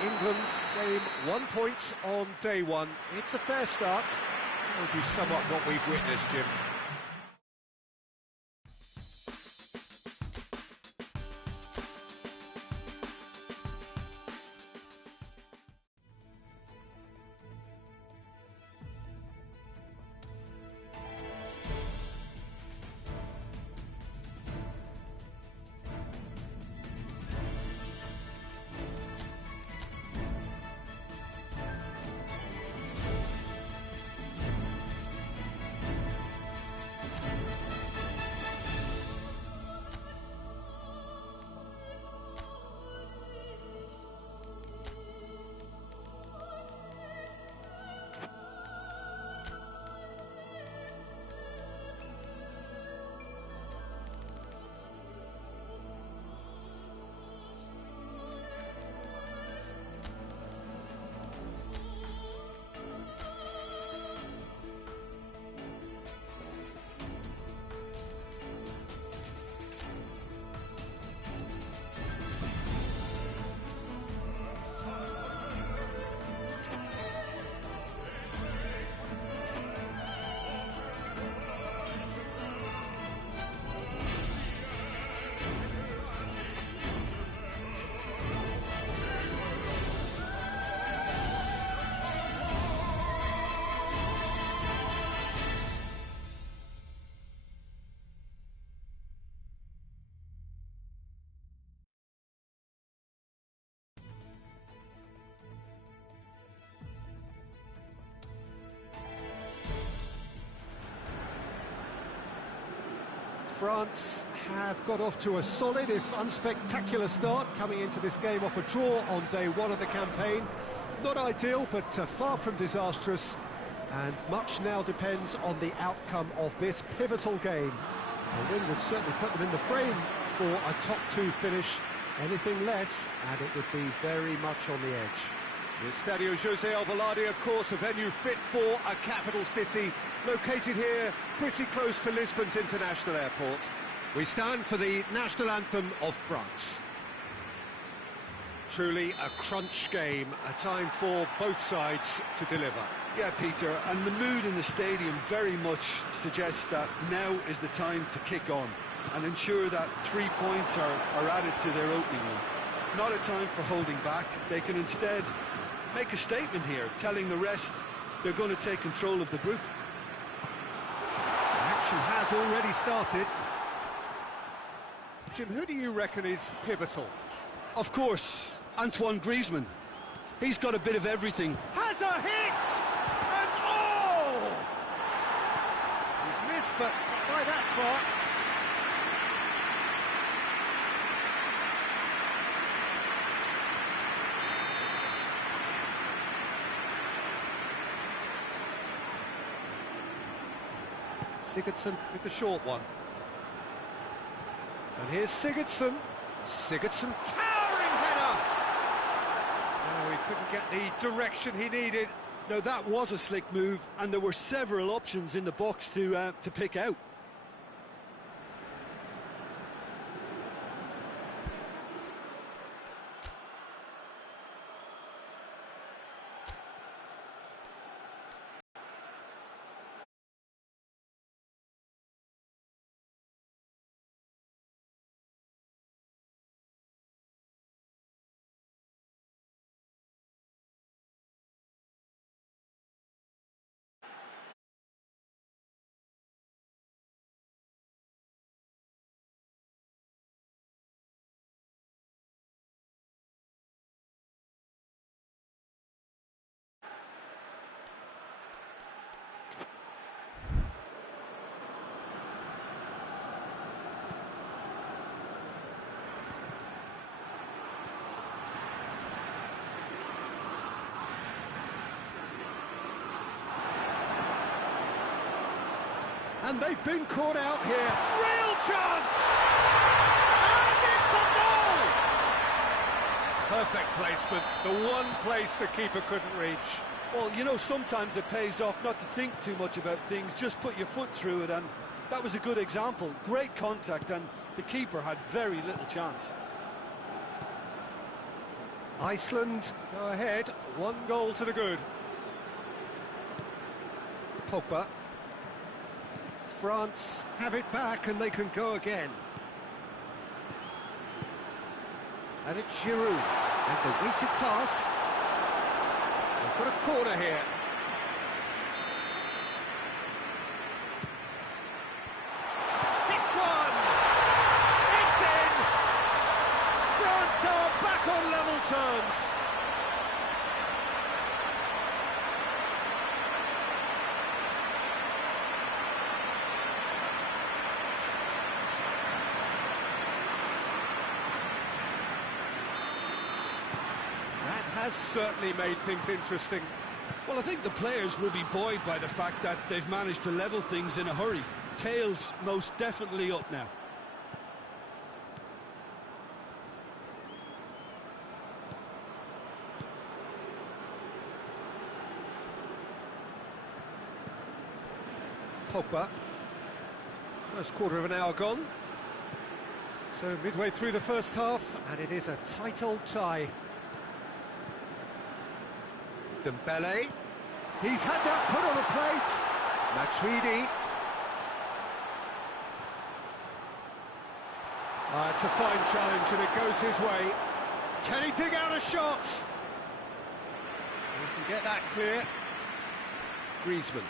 England claim 1 point on day one. It's a fair start. Told you somewhat what we've witnessed, Jim. France have got off to a solid, if unspectacular start, coming into this game off a draw on day one of the campaign. Not ideal, but far from disastrous, and much now depends on the outcome of this pivotal game. A win would certainly put them in the frame for a top-2 finish. Anything less, and it would be very much on the edge. The Estadio José Alvalade, of course, a venue fit for a capital city, located here pretty close to Lisbon's international airport. We stand for the national anthem of France. Truly a crunch game, a time for both sides to deliver. Yeah, Peter, and the mood in the stadium very much suggests that now is the time to kick on and ensure that 3 points are added to their opening run. Not a time for holding back. They can instead make a statement here, telling the rest they're going to take control of the group. The action has already started. Jim, who do you reckon is pivotal? Of course, Antoine Griezmann. He's got a bit of everything. Has a hit! And oh! He's missed, but not by that far. Sigurdsson with the short one. And here's Sigurdsson. Sigurdsson, towering header! Oh, he couldn't get the direction he needed. Now that was a slick move, and there were several options in the box to pick out. And they've been caught out here. Real chance! And it's a goal! Perfect placement, the one place the keeper couldn't reach. Well, you know, sometimes it pays off not to think too much about things, just put your foot through it, and that was a good example. Great contact, and the keeper had very little chance. Iceland go ahead, 1 goal to the good. Pogba. France have it back and they can go again. And it's Giroud. And the weighted pass. They've got a corner here. It's one! It's in! France are back on level terms. Has certainly made things interesting. Well, I think the players will be buoyed by the fact that they've managed to level things in a hurry. Tails most definitely up now. Pogba. First quarter of an hour gone. So midway through the first half, and it is a tight old tie. Dembele, he's had that put on a plate. Matuidi. It's a fine challenge and it goes his way. Can he dig out a shot? He can get that clear. Griezmann.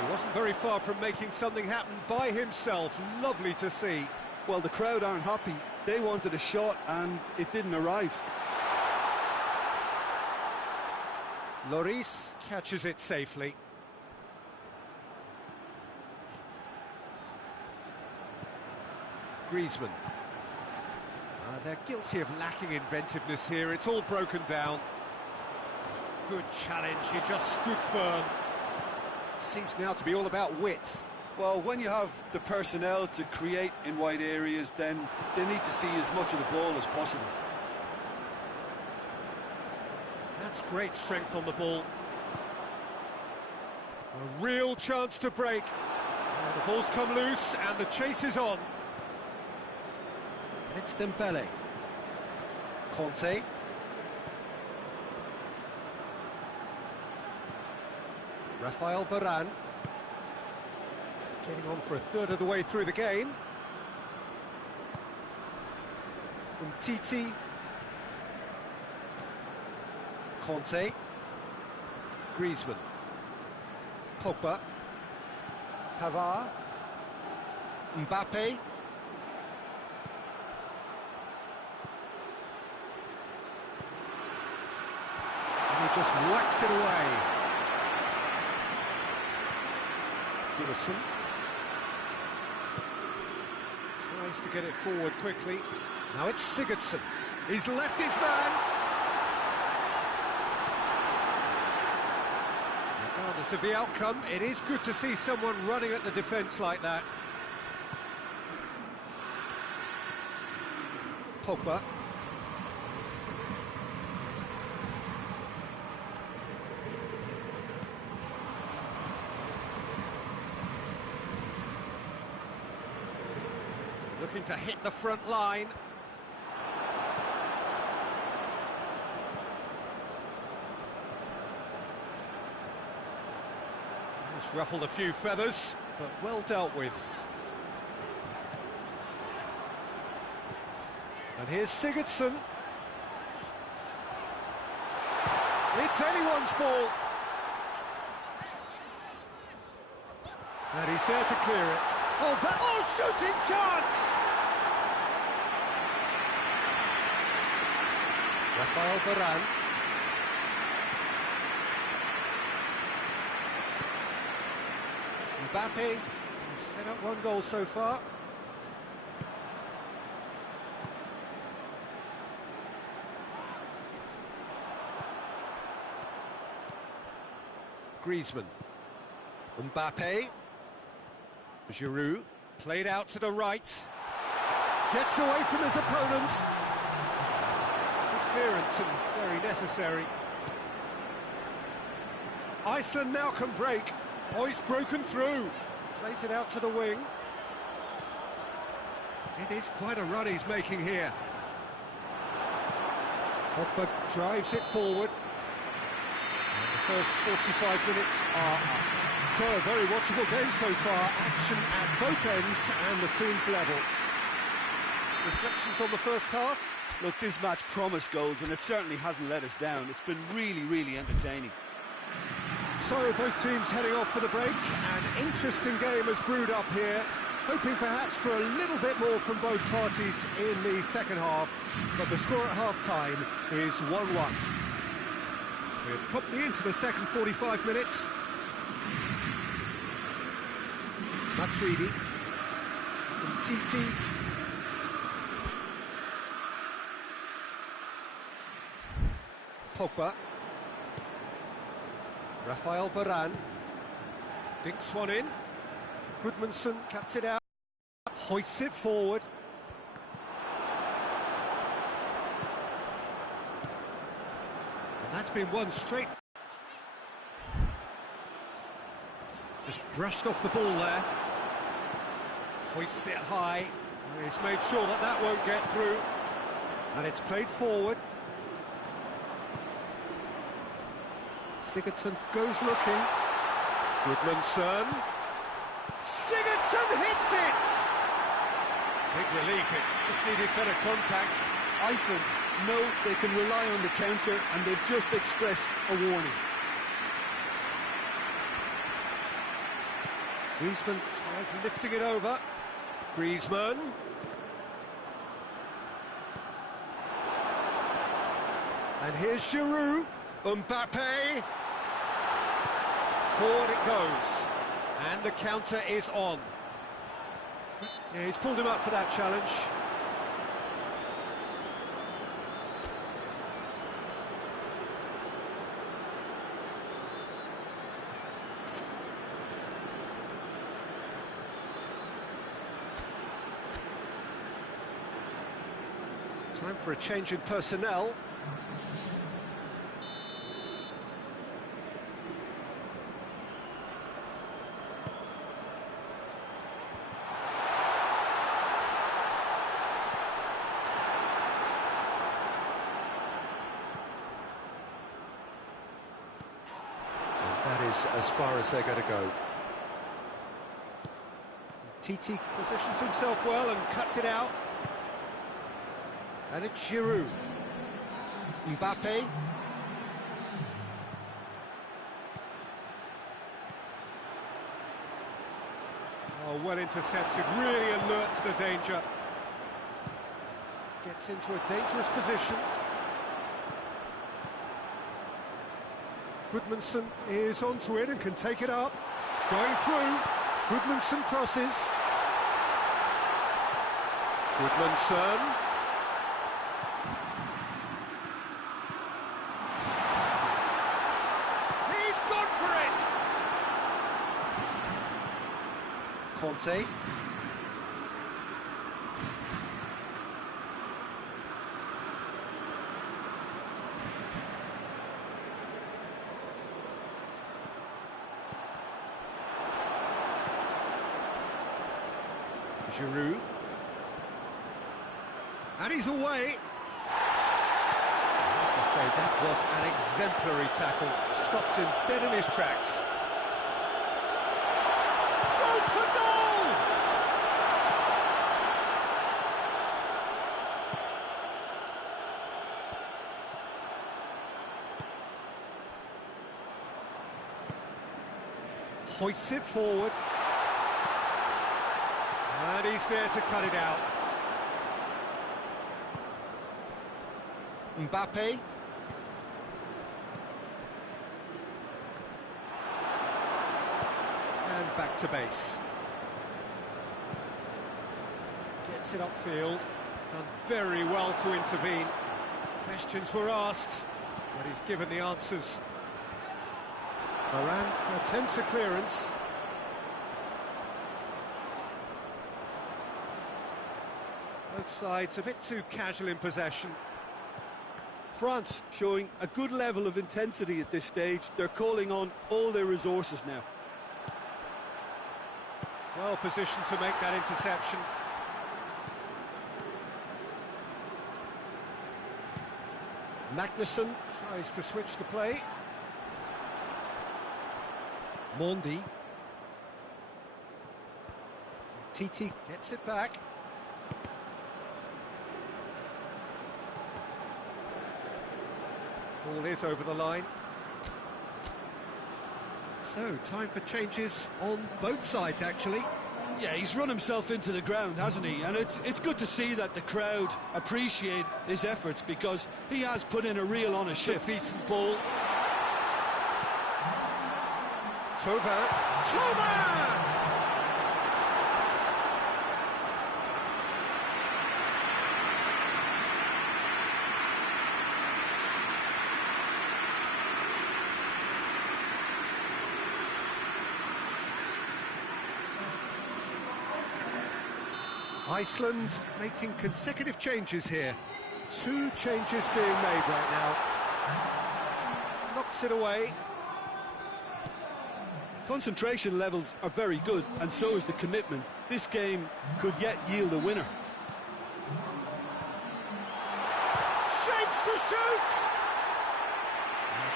He wasn't very far from making something happen by himself. Lovely to see. Well, the crowd aren't happy. They wanted a shot and it didn't arrive. Lloris catches it safely. Griezmann. They're guilty of lacking inventiveness here. It's all broken down. Good challenge. He just stood firm. Seems now to be all about width. Well, when you have the personnel to create in wide areas, then they need to see as much of the ball as possible. That's great strength on the ball. A real chance to break. The ball's come loose and the chase is on. And it's Dembele. Conte. Rafael Varane. Getting on for a third of the way through the game. Umtiti. Conte. Griezmann. Pogba. Pavard. Mbappe. And he just whacks it away. Gillison. Tries to get it forward quickly. Now it's Sigurdsson. He's left his man. Regardless of the outcome, it is good to see someone running at the defence like that. Pogba. Looking to hit the front line. It's ruffled a few feathers, but well dealt with. And here's Sigurdsson. It's anyone's ball. And he's there to clear it. Oh, shooting chance! Rafael Varane. Mbappe has set up one goal so far. Griezmann. Mbappe. Giroud, played out to the right. Gets away from his opponent. Good clearance and very necessary. Iceland now can break. Oh, he's broken through. Plays it out to the wing. It is quite a run he's making here. Pogba drives it forward. And the first 45 minutes are up. So, a very watchable game so far. Action at both ends and the team's level. Reflections on the first half? Look, this match promised goals, and it certainly hasn't let us down. It's been really, really entertaining. So, both teams heading off for the break. An interesting game has brewed up here. Hoping perhaps for a little bit more from both parties in the second half. But the score at half-time is 1-1. We're promptly into the second 45 minutes. Matuidi. Umtiti. Pogba. Rafael Varane. Dinks one in. Gudmundsson cuts it out. Hoists it forward. And that's been one straight. Just brushed off the ball there. Hoists it high. He's made sure that that won't get through. And it's played forward. Sigurdsson goes looking. Gudmundsson. Sigurdsson hits it! Big relief, it just needed better contact. Iceland know they can rely on the counter, and they've just expressed a warning. Griezmann tries lifting it over. Griezmann. And here's Giroud. Mbappe. Forward it goes. And the counter is on. Yeah, he's pulled him up for that challenge. Time for a change in personnel. That is as far as they're going to go. Titi positions himself well and cuts it out. And it's Giroud. Mbappe. Oh, well intercepted, really alert to the danger. Gets into a dangerous position. Goodmanson is onto it and can take it up. Going through. Goodmanson crosses. Goodmanson. He's gone for it! Conte. Giroud. And he's away. I have to say, that was an exemplary tackle. Stopped him dead in his tracks. Goes for goal! Hoists it forward. And he's there to cut it out. Mbappe. And back to base. Gets it upfield. Done very well to intervene. Questions were asked, but he's given the answers. Varane attempts a clearance. Both sides a bit too casual in possession. France showing a good level of intensity at this stage. They're calling on all their resources now. Well positioned to make that interception. Magnussen tries to switch the play. Mondi. Titi gets it back. Ball is over the line. So, time for changes on both sides, actually. Yeah, he's run himself into the ground, hasn't he? And it's good to see that the crowd appreciate his efforts, because he has put in a real honest shift. Decent ball. Thauvin! Iceland making consecutive changes here. 2 changes being made right now. Knocks it away. Concentration levels are very good, and so is the commitment. This game could yet yield a winner. Shapes to shoot!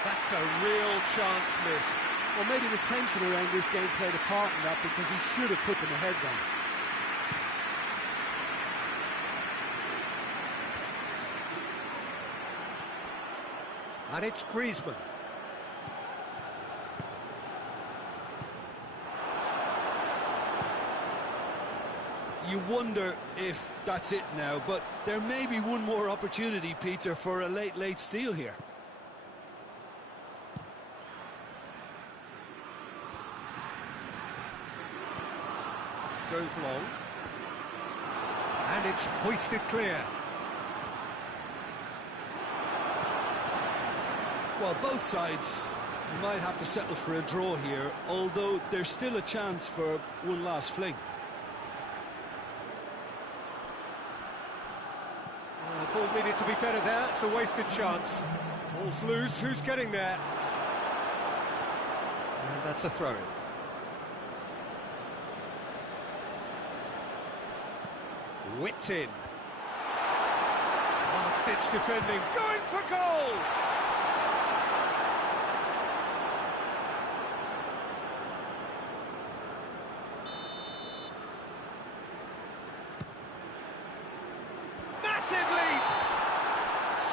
That's a real chance missed. Well, maybe the tension around this game played a part in that, because he should have put them ahead then. And it's Griezmann. You wonder if that's it now, but there may be one more opportunity, Peter, for a late steal here. Goes long. And it's hoisted clear. Well, both sides might have to settle for a draw here, although there's still a chance for one last fling. Ball needed to be better there. It's a wasted chance. Ball's loose. Who's getting there? And that's a throw-in. Whipped in. Last-ditch defending. Going for goal!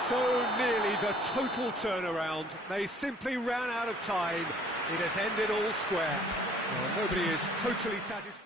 So nearly the total turnaround. They simply ran out of time. It has ended all square. Well, nobody is totally satisfied.